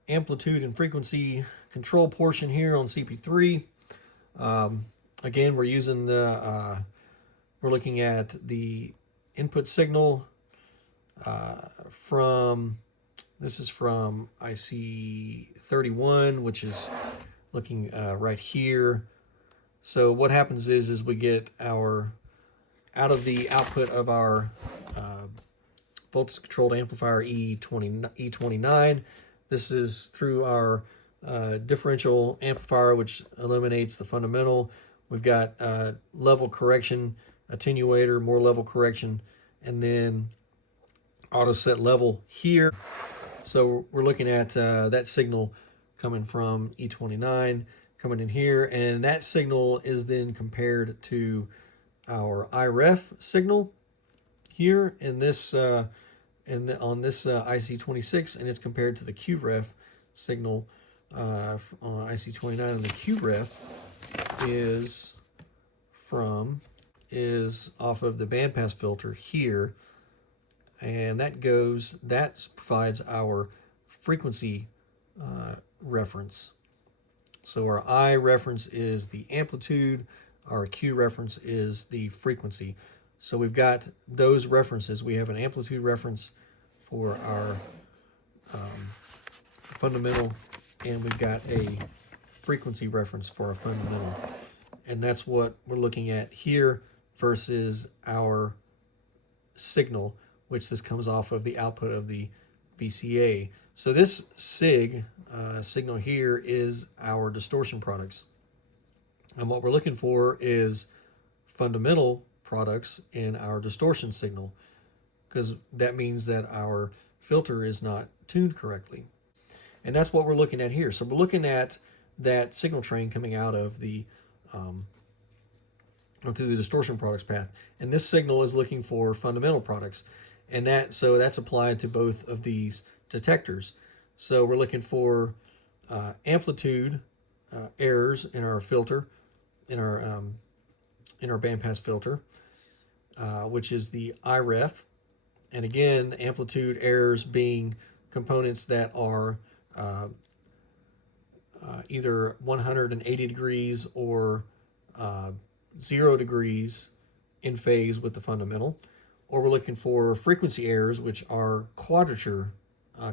amplitude and frequency control portion here on CP3. Again, we're using we're looking at the input signal this is from IC31, which is looking right here. So what happens is we get out of the output of our voltage controlled amplifier E29. This is through our differential amplifier, which eliminates the fundamental. We've got level correction attenuator, more level correction, and then auto set level here. So we're looking at that signal coming from E29 coming in here, and that signal is then compared to our IREF signal here in this on this IC26, and it's compared to the QREF signal on IC29, and the QREF is off of the bandpass filter here, and that provides our frequency reference. So our I reference is the amplitude, our Q reference is the frequency. So we've got those references. We have an amplitude reference for our fundamental, and we've got a frequency reference for our fundamental. And that's what we're looking at here versus our signal, which this comes off of the output of the VCA. So this signal here is our distortion products. And what we're looking for is fundamental products in our distortion signal, because that means that our filter is not tuned correctly. And that's what we're looking at here. So we're looking at that signal train coming out of the through the distortion products path, and this signal is looking for fundamental products, and that's applied to both of these detectors. So we're looking for amplitude errors in our filter, in our bandpass filter, which is the IREF, And again, amplitude errors being components that are either 180 degrees or 0 degrees in phase with the fundamental. Or we're looking for frequency errors, which are quadrature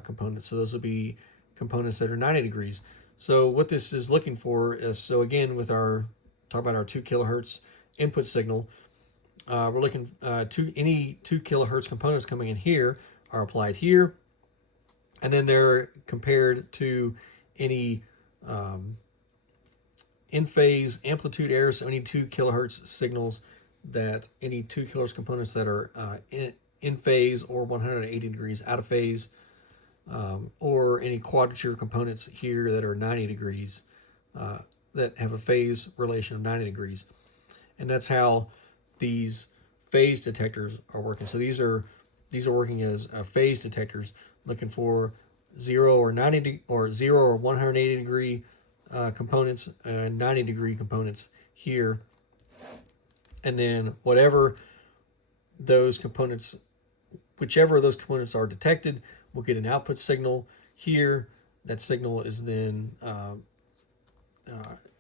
components. So those will be components that are 90 degrees. So what this is looking for is, so again, with talk about our 2 kilohertz input signal, we're looking to any 2 kilohertz components coming in here are applied here, and then they're compared to any in phase amplitude errors, so any 2 kilohertz signals, that any 2 kilohertz components that are in phase or 180 degrees out of phase, or any quadrature components here that are 90 degrees, that have a phase relation of 90 degrees. And that's how these phase detectors are working. So these are working as phase detectors, looking for 0 or 90 or 0 or 180 degree components and 90 degree components here. And then whatever those components, whichever of those components are detected, we'll get an output signal here. That signal is then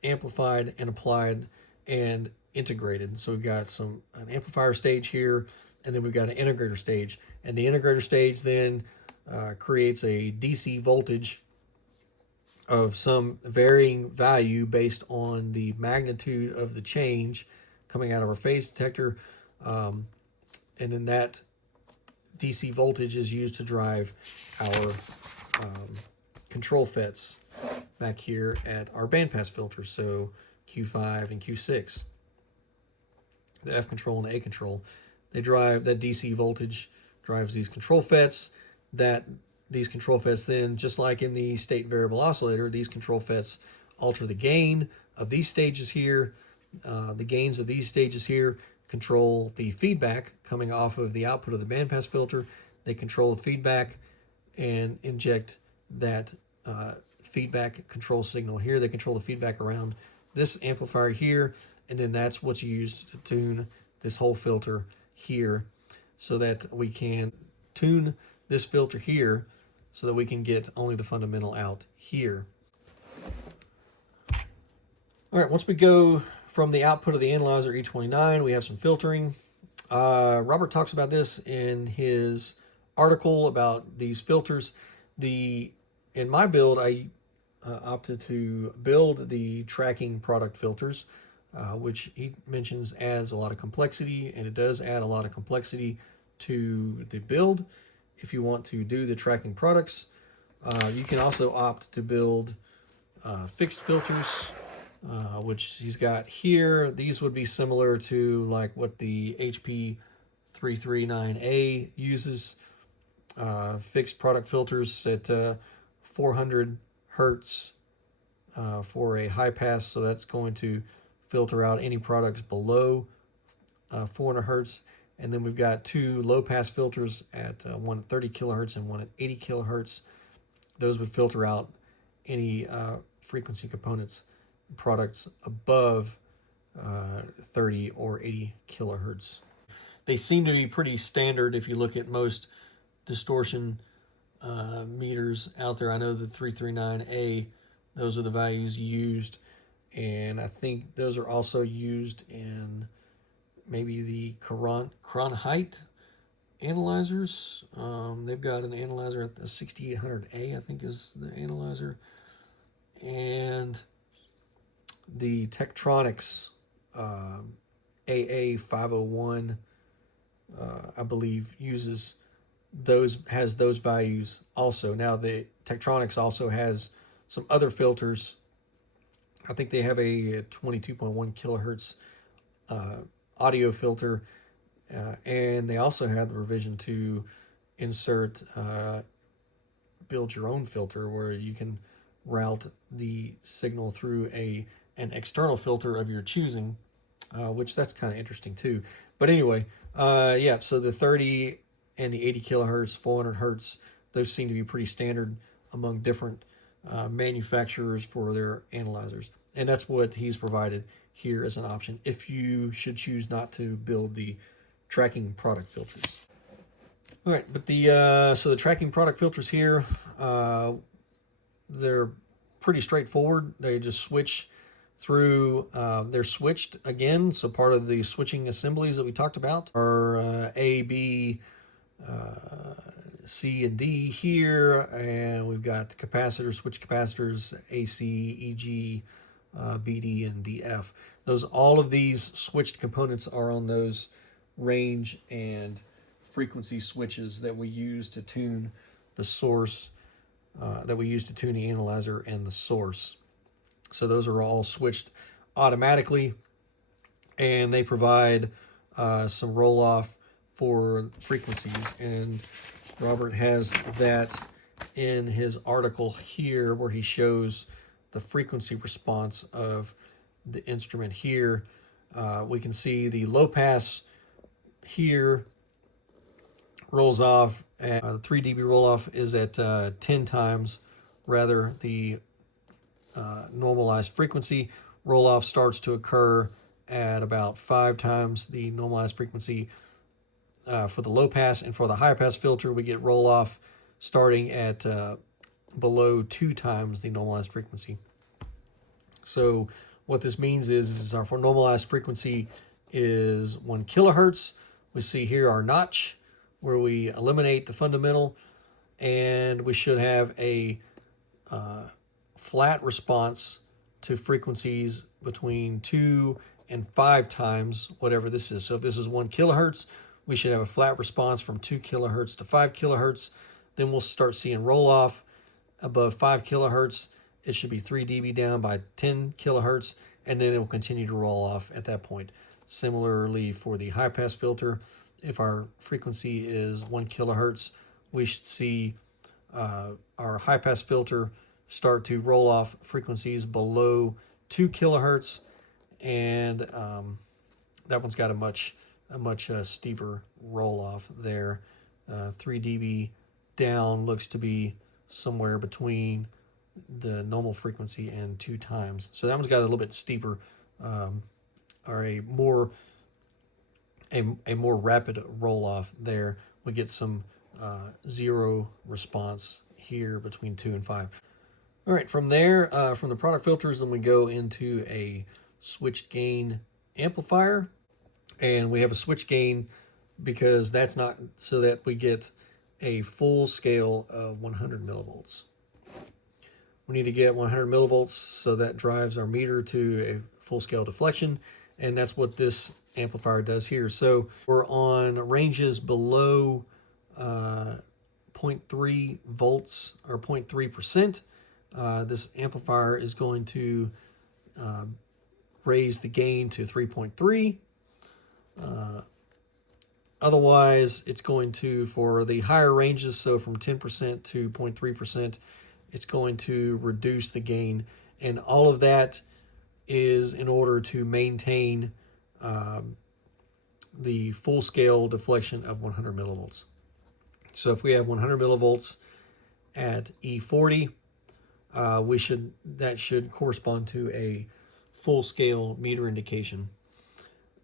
amplified and applied and integrated. So we've got an amplifier stage here, and then we've got an integrator stage. And the integrator stage then creates a DC voltage of some varying value based on the magnitude of the change coming out of our phase detector. And then that DC voltage is used to drive our control FETs back here at our bandpass filter. So Q5 and Q6. The F control and the A control. They drive that DC voltage, drives these control FETs. These control FETs then, just like in the state variable oscillator, these control FETs alter the gain of these stages here. The gains of these stages here control the feedback coming off of the output of the bandpass filter. They control the feedback and inject that feedback control signal here. They control the feedback around this amplifier here, and then that's what's used to tune this whole filter here, so that we can tune this filter here so that we can get only the fundamental out here. All right, once we go from the output of the analyzer E29, we have some filtering. Robert talks about this in his article about these filters. In my build, I opted to build the tracking product filters, which he mentions adds a lot of complexity, and it does add a lot of complexity to the build. If you want to do the tracking products, you can also opt to build fixed filters, which he's got here. These would be similar to like what the HP 339A uses. Fixed product filters at 400 hertz for a high pass, so that's going to filter out any products below 400 hertz. And then we've got 2 low pass filters at one at 30 kilohertz and one at 80 kilohertz. Those would filter out any frequency components products above 30 or 80 kilohertz. They seem to be pretty standard if you look at most distortion meters out there. I know the 339A, those are the values used, and I think those are also used in maybe the Cronheit analyzers. They've got an analyzer at the 6800A, I think is the analyzer, and the Tektronix AA501, I believe, has those values also. Now the Tektronix also has some other filters. I think they have a 22.1 kilohertz audio filter, and they also have the revision to insert build your own filter, where you can route the signal through an external filter of your choosing, which that's kind of interesting too. But anyway, yeah, so the 30 and the 80 kilohertz, 400 hertz, those seem to be pretty standard among different manufacturers for their analyzers. And that's what he's provided here as an option if you should choose not to build the tracking product filters. All right, but so the tracking product filters here, they're pretty straightforward. They just switch through. They're switched again, so part of the switching assemblies that we talked about are A, B, C, and D here, and we've got capacitors, switch capacitors, AC, EG, BD, and DF. All of these switched components are on those range and frequency switches that we use to tune the source, that we use to tune the analyzer and the source. So those are all switched automatically, and they provide some roll-off for frequencies. And Robert has that in his article here where he shows the frequency response of the instrument here. We can see the low pass here rolls off at 3 dB roll off is at 10 times rather the normalized frequency. Roll off starts to occur at about 5 times the normalized frequency for the low pass, and for the high pass filter we get roll off starting at below 2 times the normalized frequency. So what this means is our normalized frequency is 1 kilohertz. We see here our notch where we eliminate the fundamental, and we should have a flat response to frequencies between 2 and 5 times whatever this is. So if this is 1 kilohertz, we should have a flat response from 2 kilohertz to 5 kilohertz. Then we'll start seeing roll off above 5 kilohertz. It should be 3 dB down by 10 kilohertz, and then it will continue to roll off at that point. Similarly, for the high pass filter, if our frequency is 1 kilohertz, we should see our high pass filter start to roll off frequencies below 2 kilohertz, and that one's got a much steeper roll off there. 3 dB down looks to be somewhere between the normal frequency and 2 times. So that one's got a little bit steeper, or a more rapid roll off there. We get some zero response here between 2 and 5. All right, from there, from the product filters, then we go into a switched gain amplifier, and we have a switch gain because that's not so that we get a full scale of 100 millivolts. We need to get 100 millivolts, so that drives our meter to a full scale deflection, and that's what this amplifier does here. So we're on ranges below 0.3 volts or 0.3%. This amplifier is going to raise the gain to 3.3. Otherwise, it's going to, for the higher ranges, so from 10% to 0.3%, it's going to reduce the gain. And all of that is in order to maintain the full scale deflection of 100 millivolts. So if we have 100 millivolts at E40, that should correspond to a full scale meter indication.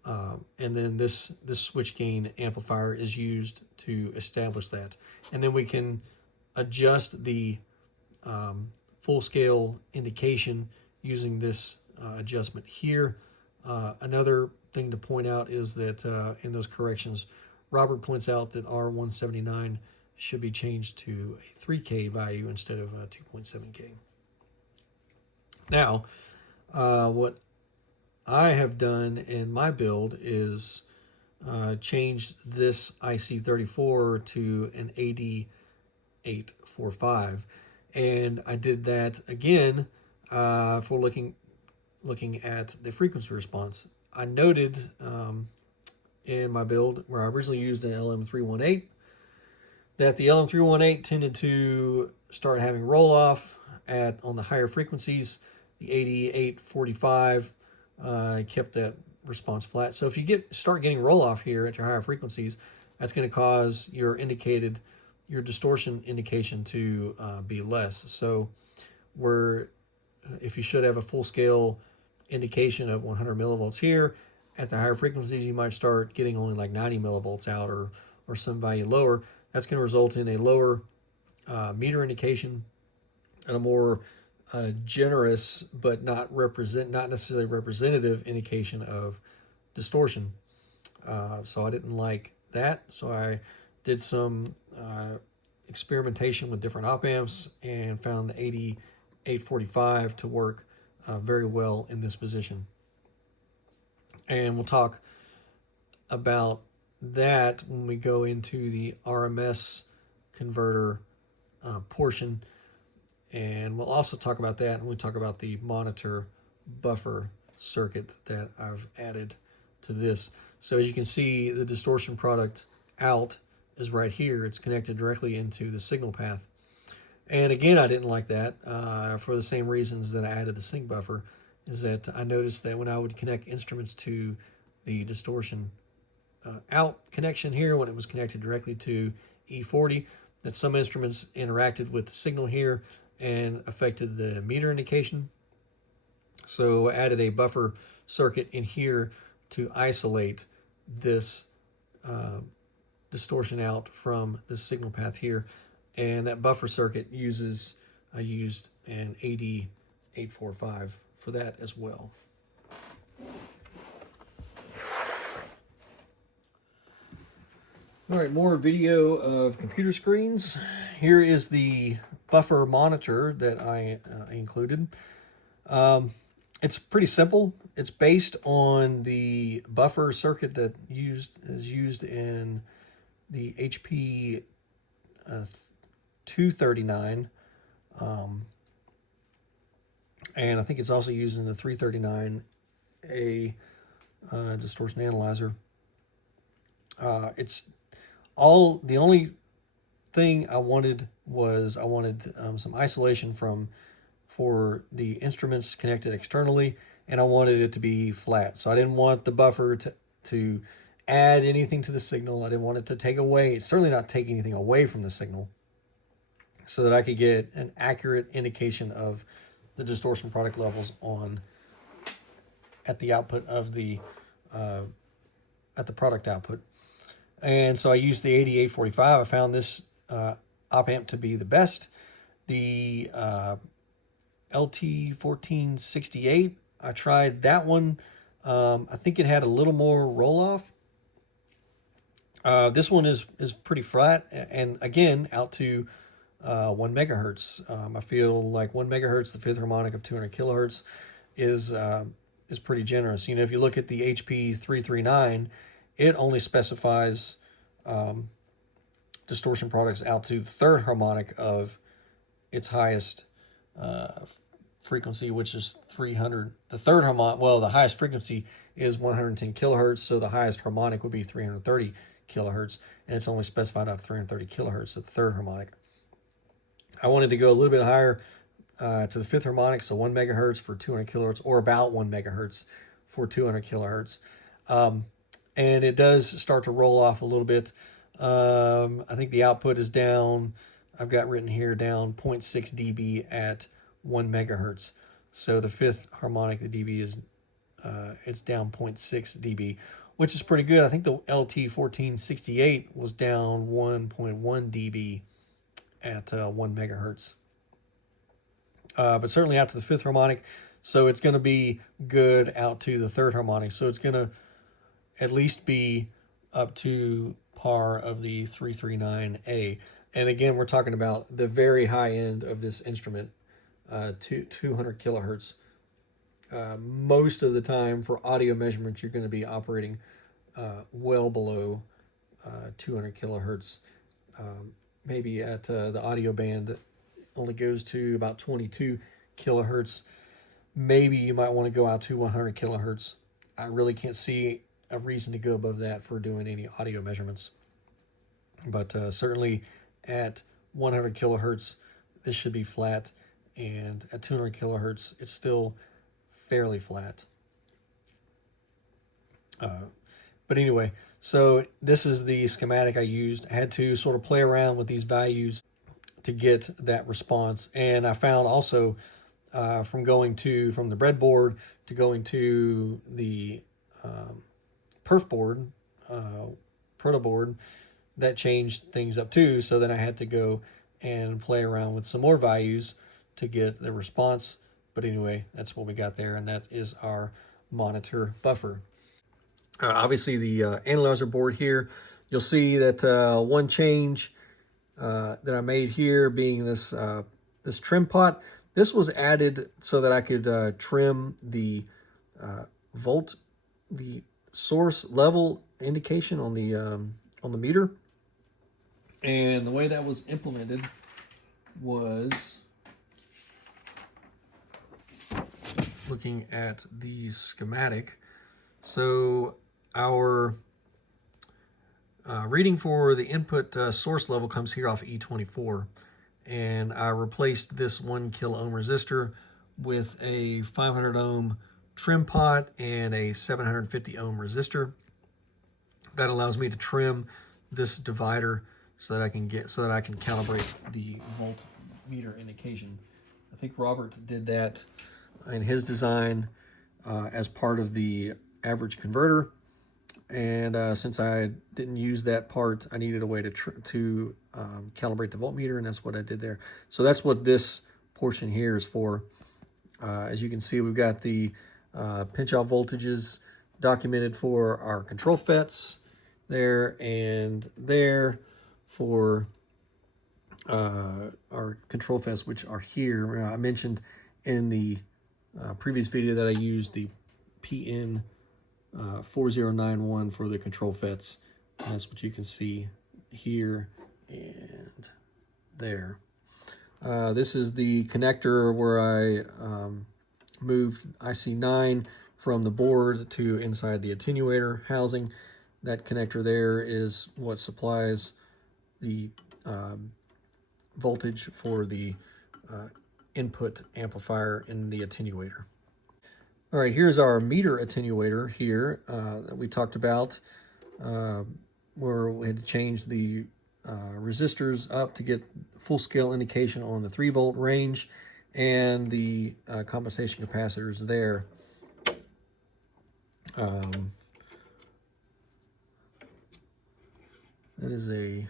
And then this switch gain amplifier is used to establish that. And then we can adjust the full scale indication using this adjustment here. Another thing to point out is that in those corrections, Robert points out that R179 should be changed to a 3K value instead of 2.7K. Now, what I have done in my build is changed this IC34 to an AD845, and I did that again for looking at the frequency response. I noted in my build where I originally used an LM318 that the LM318 tended to start having roll off on the higher frequencies. The AD845 kept that response flat. So if you start getting roll off here at your higher frequencies, that's going to cause your distortion indication to be less. So if you should have a full scale indication of 100 millivolts here, at the higher frequencies you might start getting only like 90 millivolts out or some value lower. That's going to result in a lower meter indication and a more generous but not necessarily representative indication of distortion. So I didn't like that. So I did some experimentation with different op amps and found the 8845 to work very well in this position. And we'll talk about that when we go into the RMS converter portion. And we'll also talk about that when we talk about the monitor buffer circuit that I've added to this. So as you can see, the distortion product out is right here. It's connected directly into the signal path. And again, I didn't like that for the same reasons that I added the sync buffer, is that I noticed that when I would connect instruments to the distortion out connection here, when it was connected directly to E40, that some instruments interacted with the signal here and affected the meter indication. So I added a buffer circuit in here to isolate this distortion out from the signal path here. And that buffer circuit I used an 8845 for that as well. All right, more video of computer screens. Here is the buffer monitor that I included. It's pretty simple. It's based on the buffer circuit that is used in the HP 239, and I think it's also used in the 339A distortion analyzer. It's all the only thing I wanted was some isolation for the instruments connected externally, and I wanted it to be flat. So I didn't want the buffer to add anything to the signal. I didn't want it to take away, certainly not take anything away from the signal, so that I could get an accurate indication of the distortion product levels at the output of the at the product output. And so I used the 8845. I found this op amp to be the best. The LT1468, I tried that one. I think it had a little more roll-off. This one is pretty flat, and again, out to 1 megahertz. I feel like 1 megahertz, the fifth harmonic of 200 kilohertz, is pretty generous. You know, if you look at the HP 339, it only specifies distortion products out to the third harmonic of its highest frequency, which is 300. The third harmonic, well, the highest frequency is 110 kilohertz, so the highest harmonic would be 330 kilohertz, and it's only specified out to 330 kilohertz at the third harmonic. I wanted to go a little bit higher to the fifth harmonic, so 1 megahertz for 200 kilohertz, or about 1 megahertz for 200 kilohertz. And it does start to roll off a little bit. I think the output is down, I've got written here, down 0.6 dB at 1 megahertz. So the fifth harmonic, the dB is, it's down 0.6 dB, which is pretty good. I think the LT1468 was down 1.1 dB at 1 megahertz. But certainly out to the fifth harmonic, so it's going to be good out to the third harmonic. So it's going to at least be up to par of the 339A. And again, we're talking about the very high end of this instrument, 200 kilohertz. Most of the time for audio measurements, you're going to be operating well below 200 kilohertz. Maybe at the audio band that only goes to about 22 kilohertz. Maybe you might want to go out to 100 kilohertz. I really can't see a reason to go above that for doing any audio measurements. But certainly at 100 kilohertz, this should be flat. And at 200 kilohertz, it's still fairly flat. But anyway, so this is the schematic I used. I had to sort of play around with these values to get that response. And I found also from the breadboard to going to the perf board, proto board, that changed things up too. So then I had to go and play around with some more values to get the response. But anyway, that's what we got there, and that is our monitor buffer. Obviously, the analyzer board here, you'll see that one change that I made here being this this trim pot. This was added so that I could trim the the source level indication on the meter. And the way that was implemented was, looking at the schematic. So our reading for the input source level comes here off E24. And I replaced this 1 kilo ohm resistor with a 500 ohm trim pot and a 750 ohm resistor. That allows me to trim this divider so that I can calibrate the voltmeter indication. I think Robert did that in his design as part of the average converter. And since I didn't use that part, I needed a way to calibrate the voltmeter, and that's what I did there. So that's what this portion here is for. As you can see, we've got the pinch-off voltages documented for our control FETs there and there for our control FETs, which are here. I mentioned in the previous video that I used the PN 4091 for the control FETs. And that's what you can see here and there. This is the connector where I moved IC9 from the board to inside the attenuator housing. That connector there is what supplies the voltage for the input amplifier in the attenuator. All right, here's our meter attenuator here that we talked about, where we had to change the resistors up to get full scale indication on the 3 volt range, and the compensation capacitors there. That is a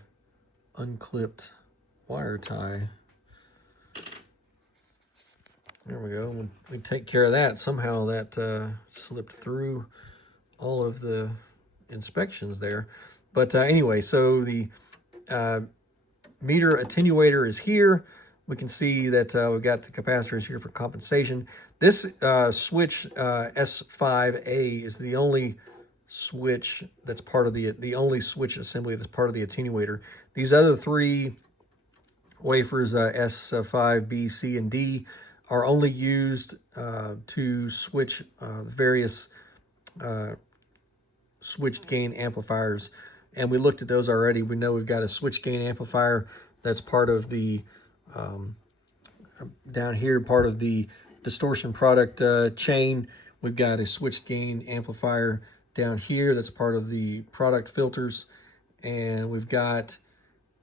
unclipped wire tie. There we go. When we take care of that, somehow that slipped through all of the inspections there. But anyway, so the meter attenuator is here. We can see that we've got the capacitors here for compensation. This switch S5A is the only switch that's part of the only switch assembly that's part of the attenuator. These other 3 wafers, S5, B, C, and D, are only used to switch various switched gain amplifiers. And we looked at those already. We know we've got a switch gain amplifier that's part of the, down here, part of the Distortion product chain. We've got a switch gain amplifier down here that's part of the product filters. And we've got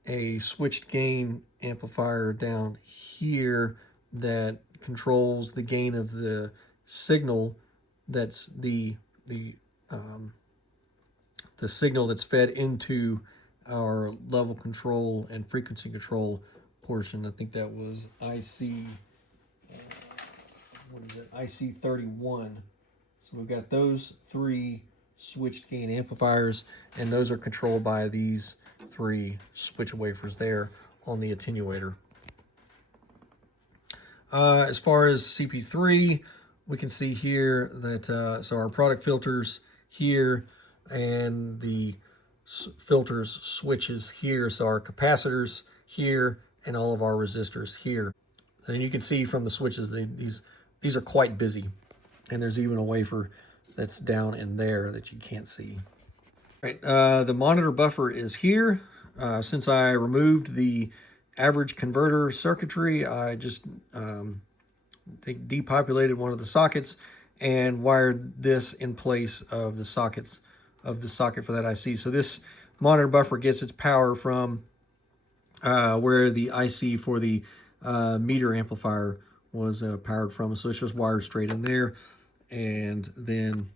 a switched gain amplifier down here that controls the gain of the signal. That's the signal that's fed into our level control and frequency control portion. I think that was IC, what is it, IC31. So we've got those 3 switched gain amplifiers, and those are controlled by these 3 switch wafers there on the attenuator. As far as CP3, we can see here that so our product filters here, and the filters switches here, so our capacitors here, and all of our resistors here. And you can see from the switches, these are quite busy, and there's even a wafer that's down in there that you can't see. All right, the monitor buffer is here. Since I removed the average converter circuitry, I just depopulated one of the sockets and wired this in place of the socket for that IC. So this monitor buffer gets its power from where the IC for the meter amplifier was powered from. So it's just wired straight in there. And then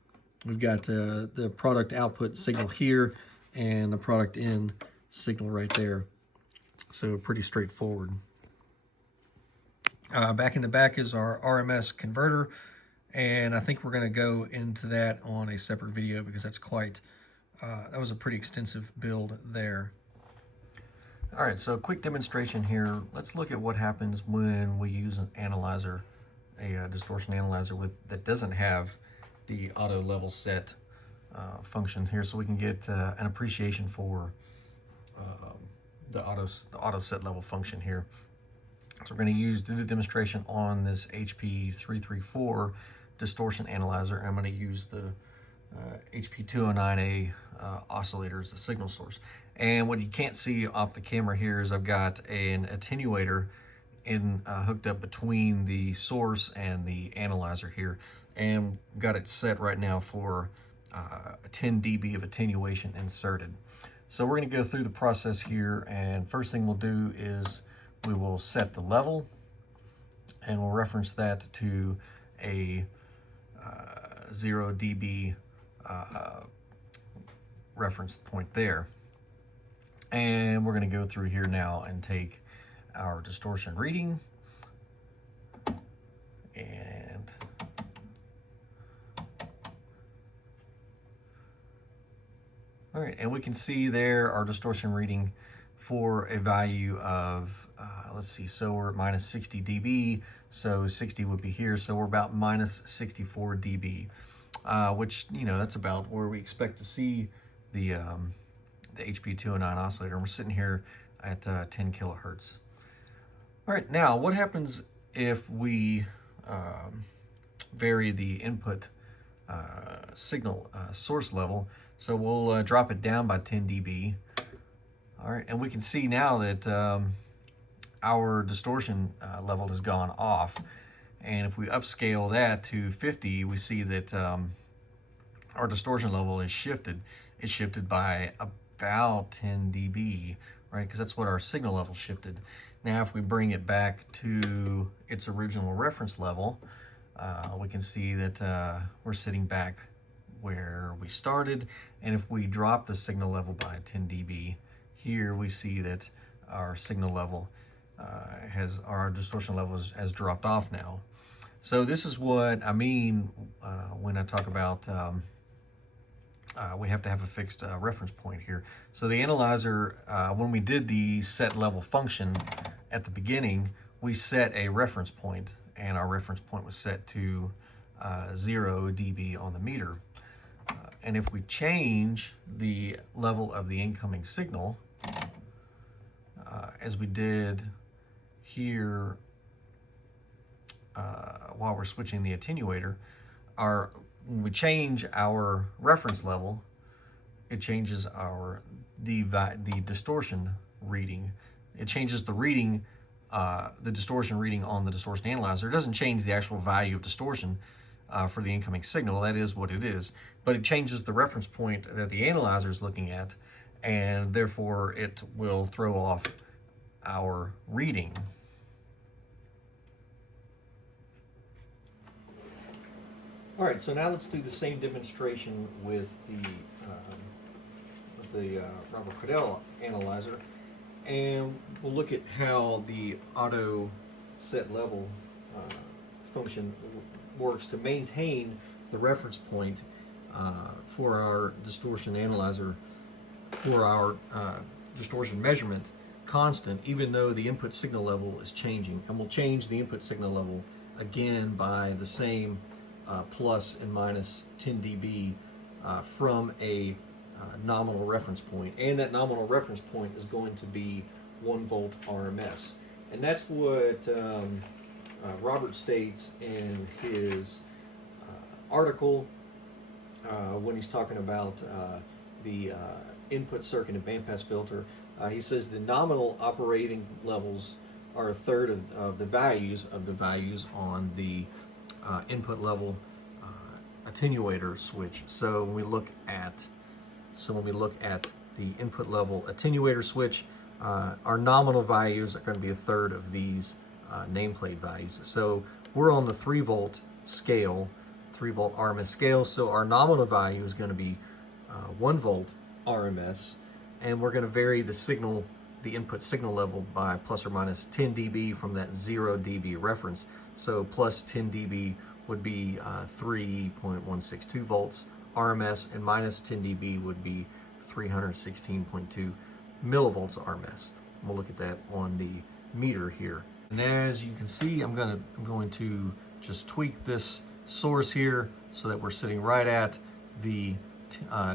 we've got the product output signal here and the product in signal right there. So pretty straightforward. Back in the back is our RMS converter, and I think we're going to go into that on a separate video because that's quite, that was a pretty extensive build there. All right, so a quick demonstration here. Let's look at what happens when we use an analyzer, a distortion analyzer that doesn't have the auto level set function here, so we can get an appreciation for the auto set level function here. So we're going to do the demonstration on this HP334 distortion analyzer. I'm going to use the HP209A oscillator as the signal source. And what you can't see off the camera here is I've got an attenuator hooked up between the source and the analyzer here, and got it set right now for 10 dB of attenuation inserted. So we're going to go through the process here, and first thing we'll do is we will set the level, and we'll reference that to a 0 dB reference point there. And we're going to go through here now and take our distortion reading, and all right, and we can see there our distortion reading for a value of, let's see, so we're at minus 60 dB, so 60 would be here, so we're about minus 64 dB, which, you know, that's about where we expect to see the HP209 oscillator. And we're sitting here at 10 kilohertz. All right, now what happens if we vary the input signal source level? So we'll drop it down by 10 dB. All right, and we can see now that our distortion level has gone off. And if we upscale that to 50, we see that our distortion level is shifted. It's shifted by about 10 dB, right? Because that's what our signal level shifted. Now, if we bring it back to its original reference level, we can see that we're sitting back where we started. And if we drop the signal level by 10 dB, here we see that our signal level our distortion level has dropped off now. So this is what I mean when I talk about we have to have a fixed reference point here. So the analyzer, when we did the set level function at the beginning, we set a reference point, and our reference point was set to 0 dB on the meter. And if we change the level of the incoming signal, as we did here while we're switching the attenuator, when we change our reference level, it changes the distortion reading. It changes the reading, the distortion reading on the distortion analyzer. It doesn't change the actual value of distortion for the incoming signal. That is what it is. But it changes the reference point that the analyzer is looking at, and therefore it will throw off our reading. All right, so now let's do the same demonstration with the Robert Cordell analyzer, and we'll look at how the auto set level function works to maintain the reference point for our distortion analyzer, for our distortion measurement constant, even though the input signal level is changing. And we'll change the input signal level again by the same plus and minus 10 dB from a nominal reference point. And that nominal reference point is going to be 1 volt RMS. And that's what Robert states in his article when he's talking about the input circuit and bandpass filter. He says the nominal operating levels are a third of the values on the input level attenuator switch. So when we look at the input level attenuator switch, our nominal values are going to be a third of these nameplate values. So we're on the 3 volt scale, 3 volt RMS scale. So our nominal value is going to be 1 volt RMS. and we're going to vary the signal, the input signal level by plus or minus 10 dB from that 0 dB reference. So plus 10 dB would be 3.162 volts RMS, and minus 10 dB would be 316.2 millivolts RMS. We'll look at that on the meter here. And as you can see, I'm going to just tweak this source here so that we're sitting right at the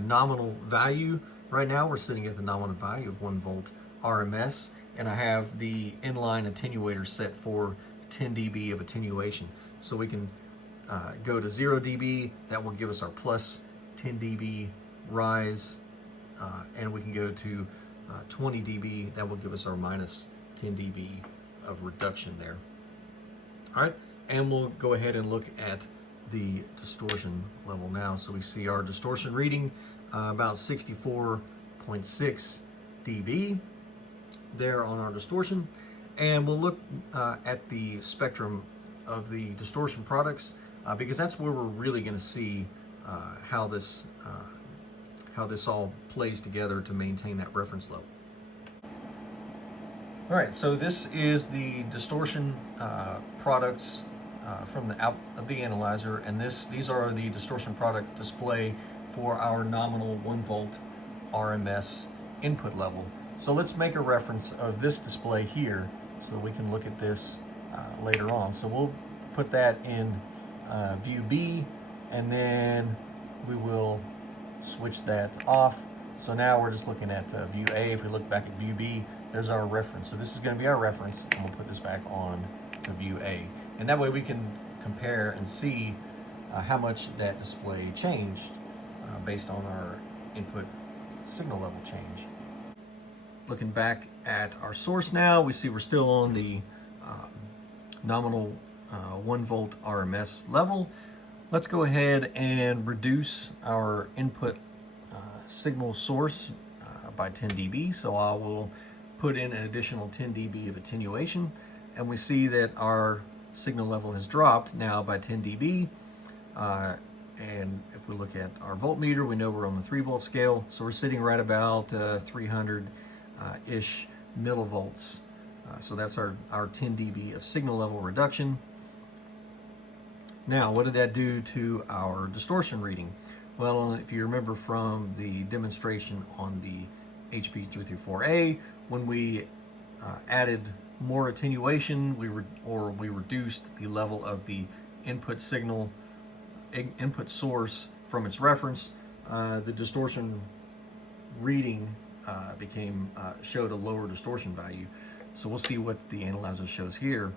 nominal value. Right now we're sitting at the nominal value of 1 volt RMS, and I have the inline attenuator set for 10 dB of attenuation. So we can go to 0 dB, that will give us our plus 10 dB rise, and we can go to 20 dB, that will give us our minus 10 dB of reduction there. All right, and we'll go ahead and look at the distortion level now. So we see our distortion reading about 64.6 dB there on our distortion, and we'll look at the spectrum of the distortion products because that's where we're really going to see how this all plays together to maintain that reference level. All right, so this is the distortion products from the out of the analyzer, and these are the distortion product display for our nominal 1 volt RMS input level. So let's make a reference of this display here so that we can look at this later on. So we'll put that in view B, and then we will switch that off. So now we're just looking at view A. If we look back at view B, there's our reference. So this is going to be our reference, and we'll put this back on to view A. And that way we can compare and see how much that display changed based on our input signal level change. Looking back at our source now, we see we're still on the nominal 1 volt RMS level. Let's go ahead and reduce our input signal source by 10 dB. So I will put in an additional 10 dB of attenuation, and we see that our signal level has dropped now by 10 dB. And if we look at our voltmeter, we know we're on the 3 volt scale, so we're sitting right about 300-ish millivolts. So that's our 10 dB of signal level reduction. Now, what did that do to our distortion reading? Well, if you remember from the demonstration on the HP334A, when we added more attenuation, we reduced the level of the input source from its reference, the distortion reading showed a lower distortion value. So we'll see what the analyzer shows here,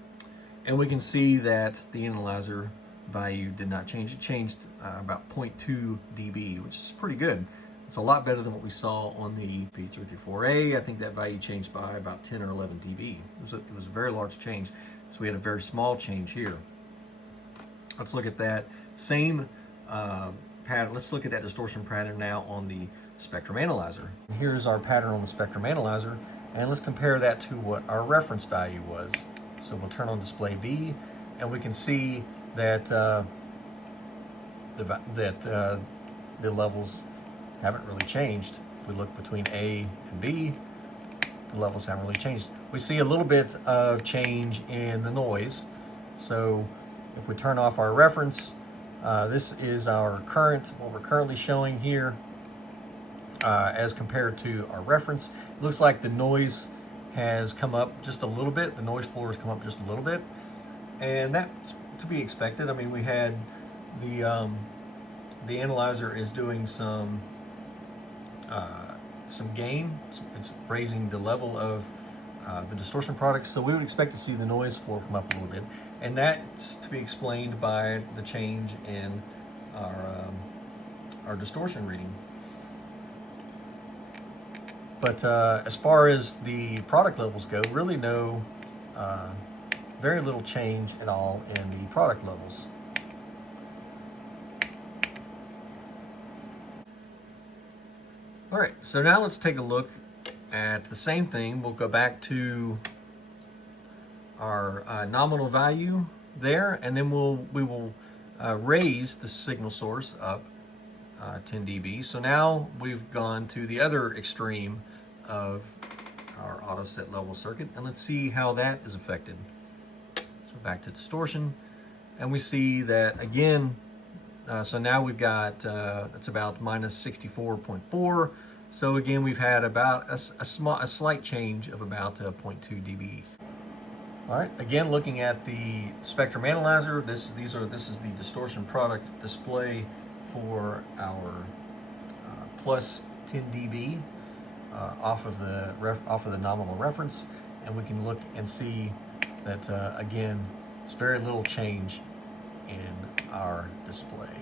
and we can see that the analyzer value did not change. It changed about 0.2 dB, which is pretty good. It's a lot better than what we saw on the P334A. I think that value changed by about 10 or 11 dB. It was a very large change, so we had a very small change here. Let's look at that same pattern. Let's look at that distortion pattern now on the spectrum analyzer. Here's our pattern on the spectrum analyzer, and let's compare that to what our reference value was. So we'll turn on display B, and we can see that the levels haven't really changed. If we look between A and B, the levels haven't really changed. We see a little bit of change in the noise. So if we turn off our reference, this is our what we're currently showing here as compared to our reference. It looks like the noise has come up just a little bit. The noise floor has come up just a little bit, and that's to be expected. I mean, we had the analyzer is doing some gain. It's raising the level of the distortion product, so we would expect to see the noise floor come up a little bit, and that's to be explained by the change in our distortion reading. But as far as the product levels go, really very little change at all in the product levels. All right, so now let's take a look at the same thing. We'll go back to our nominal value there, and then we will raise the signal source up 10 dB. So now we've gone to the other extreme of our auto set level circuit, and let's see how that is affected. So back to distortion, and we see that again, so now we've got, that's about minus 64.4. So again, we've had about a slight change of about 0.2 dB. All right, again, looking at the spectrum analyzer, this is the distortion product display for our plus 10 dB off of the nominal reference, and we can look and see that again, there's very little change in our display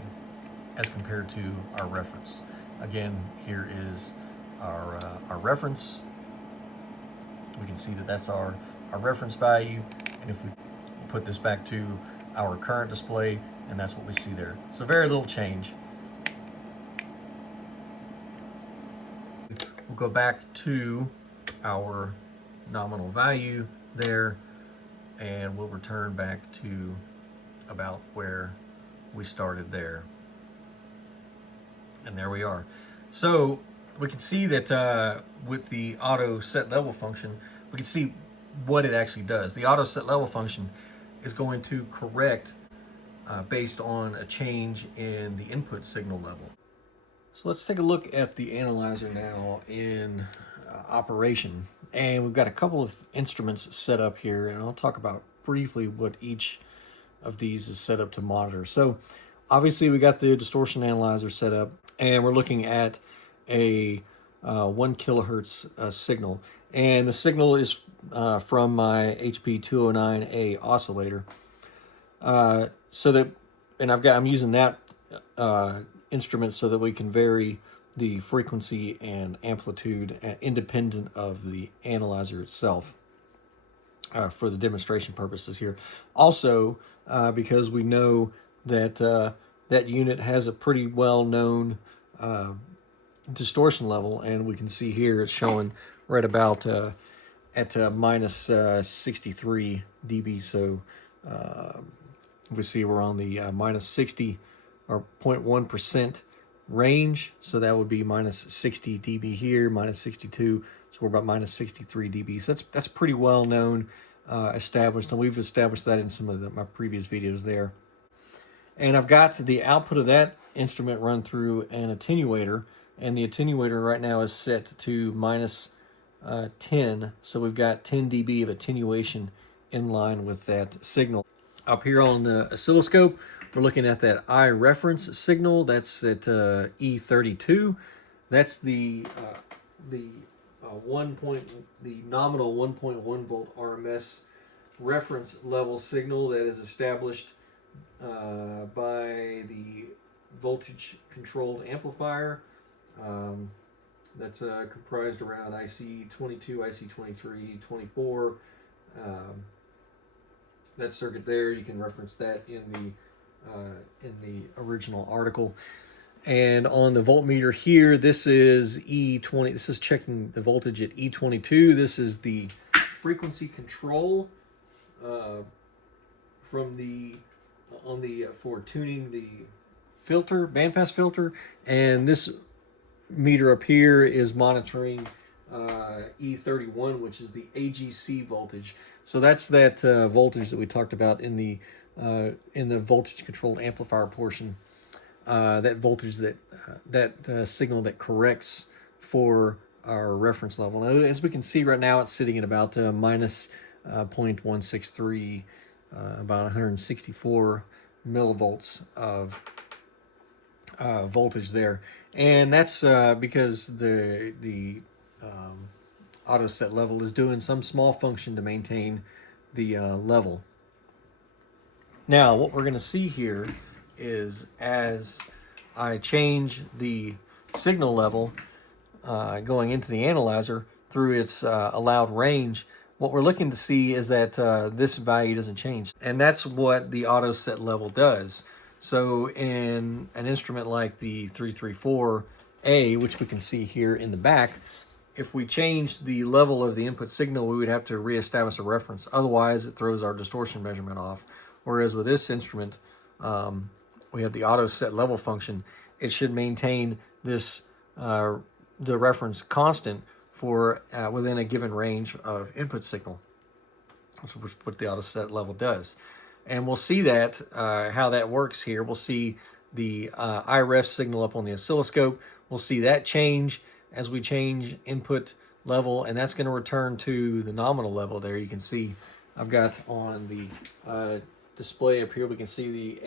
as compared to our reference. Again, here is our reference. We can see that that's our reference value, and if we put this back to our current display, and that's what we see there. So very little change. We'll go back to our nominal value there, and we'll return back to about where we started there. And there we are. So we can see that with the auto set level function, we can see what it actually does. The auto set level function is going to correct based on a change in the input signal level. So let's take a look at the analyzer now in operation. And we've got a couple of instruments set up here, and I'll talk about briefly what each of these is set up to monitor. So obviously we got the distortion analyzer set up, and we're looking at a 1 kilohertz signal. And the signal is from my HP209A oscillator. I'm using that instrument so that we can vary the frequency and amplitude independent of the analyzer itself for the demonstration purposes here. Also, because we know that that unit has a pretty well-known distortion level, and we can see here it's showing right about at minus 63 dB. So we see we're on the minus 60 or 0.1% range. So that would be minus 60 dB here, minus 62. So we're about minus 63 dB. So that's pretty well known, established, and we've established that in some of my previous videos there. And I've got the output of that instrument run through an attenuator, and the attenuator right now is set to minus 10. So we've got 10 dB of attenuation in line with that signal. Up here on the oscilloscope, we're looking at that I reference signal. That's at E32. That's the nominal 1.1 volt RMS reference level signal that is established by the voltage controlled amplifier. That's comprised around IC22, IC23, 24. That circuit there, you can reference that in the original article. And on the voltmeter here, this is E20. This is checking the voltage at E22. This is the frequency control for tuning the filter, bandpass filter, and this meter up here is monitoring E31, which is the AGC voltage. So that's that voltage that we talked about in the voltage controlled amplifier portion. That voltage that signal that corrects for our reference level. Now, as we can see right now, it's sitting at about minus 0.163, about 164 millivolts of voltage there, and that's because the auto set level is doing some small function to maintain the level. Now, what we're going to see here is as I change the signal level going into the analyzer through its allowed range, what we're looking to see is that this value doesn't change. And that's what the auto set level does. So in an instrument like the 334A, which we can see here in the back, if we change the level of the input signal, we would have to reestablish a reference. Otherwise, it throws our distortion measurement off. Whereas with this instrument, we have the auto set level function, it should maintain this the reference constant for within a given range of input signal. That's what the auto set level does. And we'll see that how that works here. We'll see the IRF signal up on the oscilloscope. We'll see that change as we change input level, and that's going to return to the nominal level there. You can see I've got on the display up here, we can see the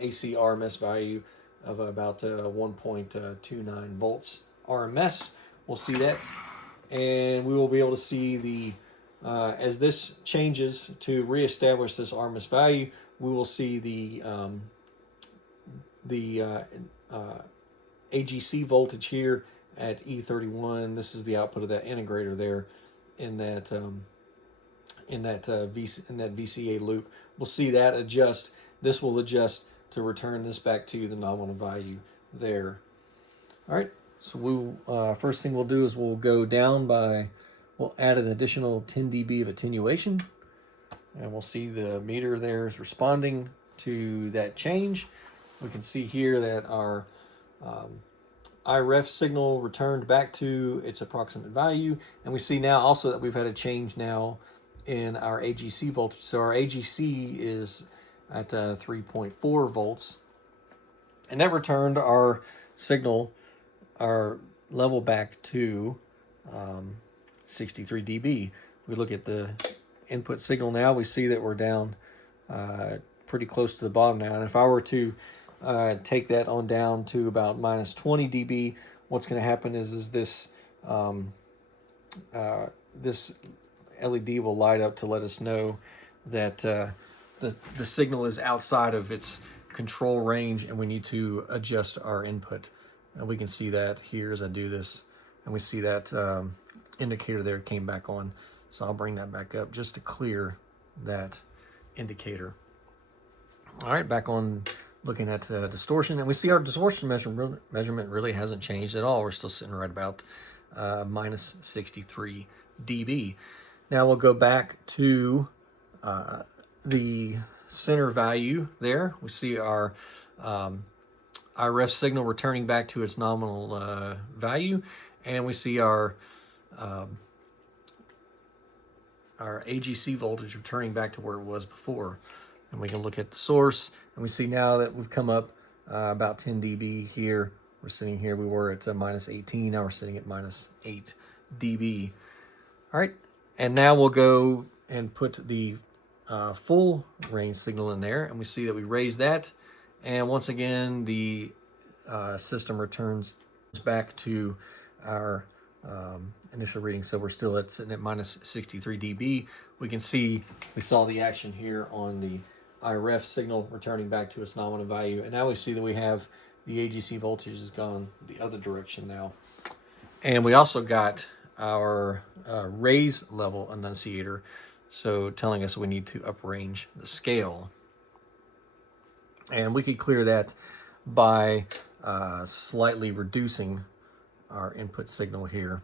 AC RMS value of about 1.29 volts RMS. We'll see that, and we will be able to see the as this changes to reestablish this RMS value, we will see the AGC voltage here at E31. This is the output of that integrator there in that VCA loop. We'll see that adjust. This will adjust to return this back to the nominal value there. All right. So we'll first thing we'll do is we'll go down by. We'll add an additional 10 dB of attenuation, and we'll see the meter there is responding to that change. We can see here that our IRF signal returned back to its approximate value, and we see now also that we've had a change now in our AGC voltage. So our AGC is at 3.4 volts, and that returned our signal, our level back to 63 dB. We look at the input signal now, we see that we're down pretty close to the bottom now. And if I were to take that on down to about minus 20 dB, what's going to happen is this this LED will light up to let us know that the signal is outside of its control range and we need to adjust our input. And we can see that here as I do this, and we see that indicator there came back on. So I'll bring that back up just to clear that indicator. All right, back on looking at distortion, and we see our distortion measurement really hasn't changed at all. We're still sitting right about minus 63 dB. Now we'll go back to the center value there. We see our RF signal returning back to its nominal value, and we see our AGC voltage returning back to where it was before. And we can look at the source, and we see now that we've come up about 10 dB here. We're sitting here, we were at minus 18, now we're sitting at minus 8 dB. All right, and now we'll go and put the full range signal in there, and we see that we raise that, and once again the system returns back to our initial reading. So we're still sitting at minus 63 dB. We can see we saw the action here on the IRF signal returning back to its nominal value, and now we see that we have the AGC voltage has gone the other direction now. And we also got our raise level annunciator, so telling us we need to uprange the scale. And we could clear that by slightly reducing our input signal here.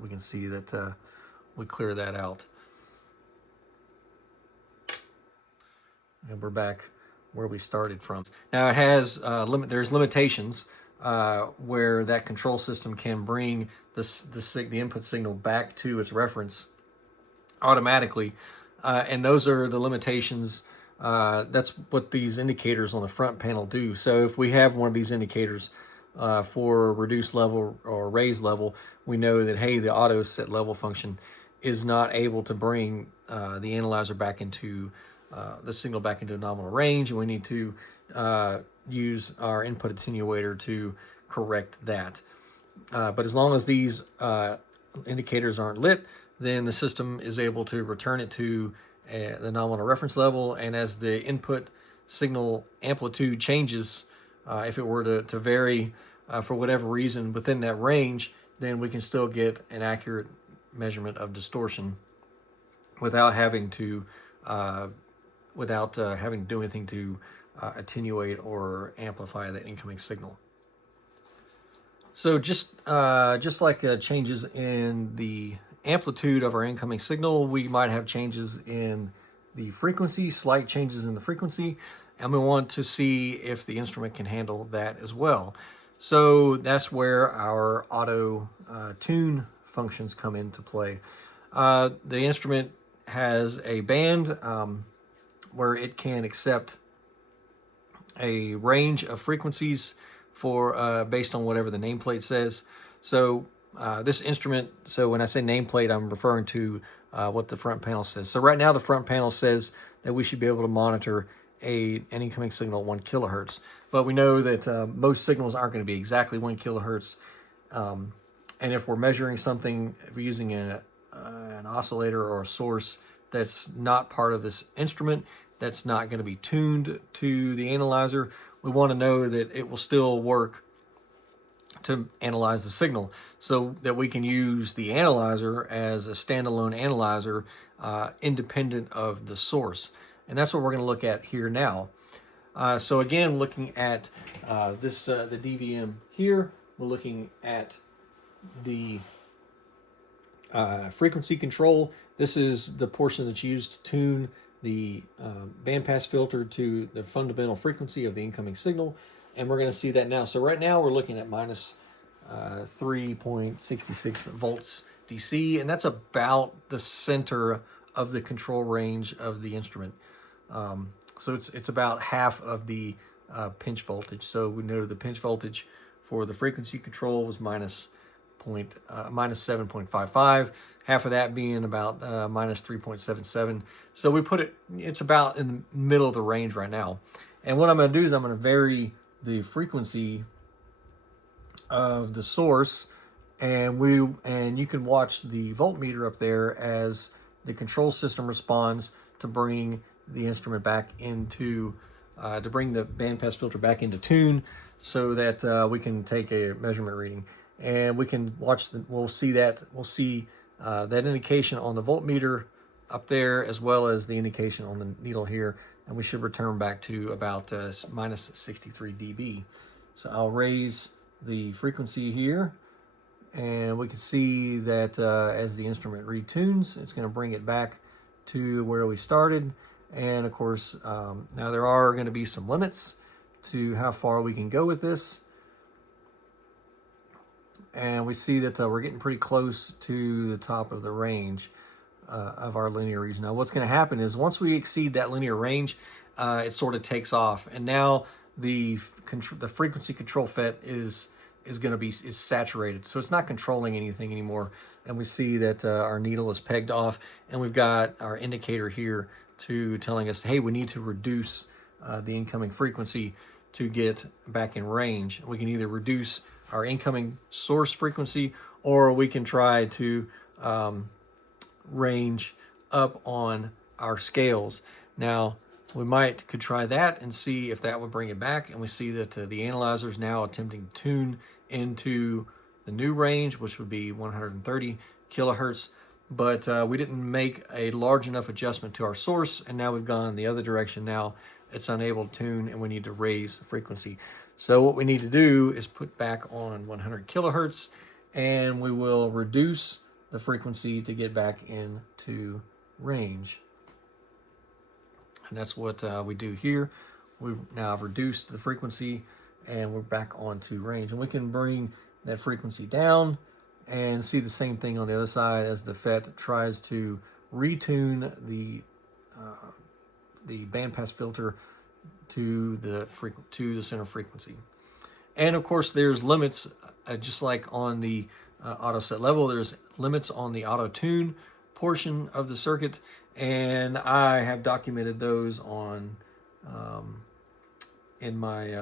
We can see that we clear that out. And we're back where we started from. Now it has there's limitations where that control system can bring the input signal back to its reference automatically, and those are the limitations. That's what these indicators on the front panel do. So if we have one of these indicators for reduced level or raised level, we know that, hey, the auto set level function is not able to bring the analyzer back into the signal back into a nominal range, and we need to use our input attenuator to correct that. But as long as these indicators aren't lit, then the system is able to return it to the nominal reference level, and as the input signal amplitude changes, if it were to vary for whatever reason within that range, then we can still get an accurate measurement of distortion without having to do anything to attenuate or amplify the incoming signal. So just like changes in the amplitude of our incoming signal, we might have changes in the frequency, slight changes in the frequency, and we want to see if the instrument can handle that as well. So that's where our auto tune functions come into play. The instrument has a band where it can accept a range of frequencies for based on whatever the nameplate says. So this instrument, so when I say nameplate, I'm referring to what the front panel says. So right now the front panel says that we should be able to monitor an incoming signal at 1 kilohertz. But we know that most signals aren't going to be exactly 1 kilohertz. And if we're measuring something, if we're using an oscillator or a source that's not part of this instrument, that's not going to be tuned to the analyzer, we want to know that it will still work to analyze the signal, so that we can use the analyzer as a standalone analyzer independent of the source. And that's what we're going to look at here now. So again, looking at the DVM here, we're looking at the frequency control. This is the portion that's used to tune the bandpass filter to the fundamental frequency of the incoming signal. And we're going to see that now. So right now we're looking at minus 3.66 volts DC, and that's about the center of the control range of the instrument. So it's about half of the pinch voltage. So we know the pinch voltage for the frequency control was minus 7.55. Half of that being about minus 3.77. So we put it's about in the middle of the range right now. And what I'm going to do is I'm going to vary the frequency of the source, and you can watch the voltmeter up there as the control system responds to bring the instrument back into to bring the bandpass filter back into tune, so that we can take a measurement reading, and we can watch we'll see that indication on the voltmeter up there, as well as the indication on the needle here, and we should return back to about minus 63 dB. So I'll raise the frequency here, and we can see that as the instrument retunes, it's going to bring it back to where we started. And of course, now there are going to be some limits to how far we can go with this. And we see that we're getting pretty close to the top of the range of our linear region. Now what's going to happen is once we exceed that linear range, it sort of takes off. And now the frequency control FET is saturated. So it's not controlling anything anymore. And we see that our needle is pegged off, and we've got our indicator here telling us, hey, we need to reduce the incoming frequency to get back in range. We can either reduce our incoming source frequency, or we can try to range up on our scales. Now, we could try that and see if that would bring it back. And we see that the analyzer is now attempting to tune into the new range, which would be 130 kilohertz. But we didn't make a large enough adjustment to our source, and now we've gone the other direction. Now it's unable to tune, and we need to raise the frequency. So what we need to do is put back on 100 kilohertz, and we will reduce the frequency to get back into range. And that's what we do here. We've now reduced the frequency, and we're back onto range. And we can bring that frequency down and see the same thing on the other side as the FET tries to retune the bandpass filter to the center frequency. And of course, there's limits, just like on the auto set level. There's limits on the auto tune portion of the circuit, and I have documented those on in my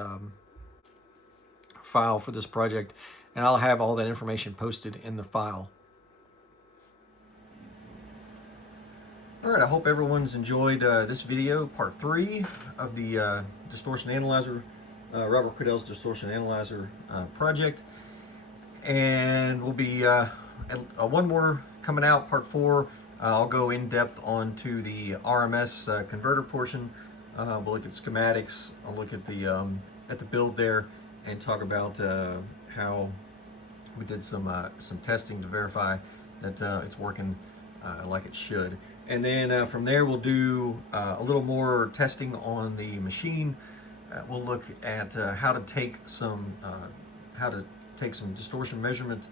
file for this project, and I'll have all that information posted in the file. All right, I hope everyone's enjoyed this video, part 3 of the Distortion Analyzer, Robert Cordell's Distortion Analyzer project. And we'll be one more coming out, part 4. I'll go in depth onto the RMS converter portion. We'll look at schematics. I'll look at the build there and talk about how we did some testing to verify that it's working like it should. And then from there we'll do a little more testing on the machine. We'll look at how to take some distortion measurement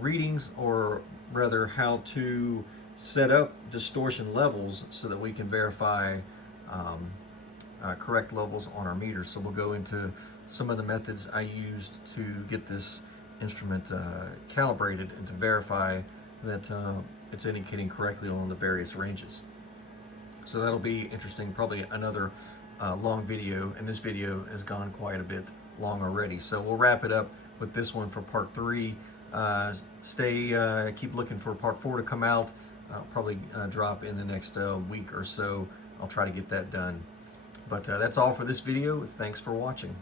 readings, or rather how to set up distortion levels so that we can verify correct levels on our meters. So we'll go into some of the methods I used to get this instrument calibrated and to verify that it's indicating correctly on the various ranges. So that'll be interesting, probably another long video, and this video has gone quite a bit long already. So we'll wrap it up with this one for part 3. Keep looking for part 4 to come out. I'll probably drop in the next week or so. I'll try to get that done. But that's all for this video. Thanks for watching.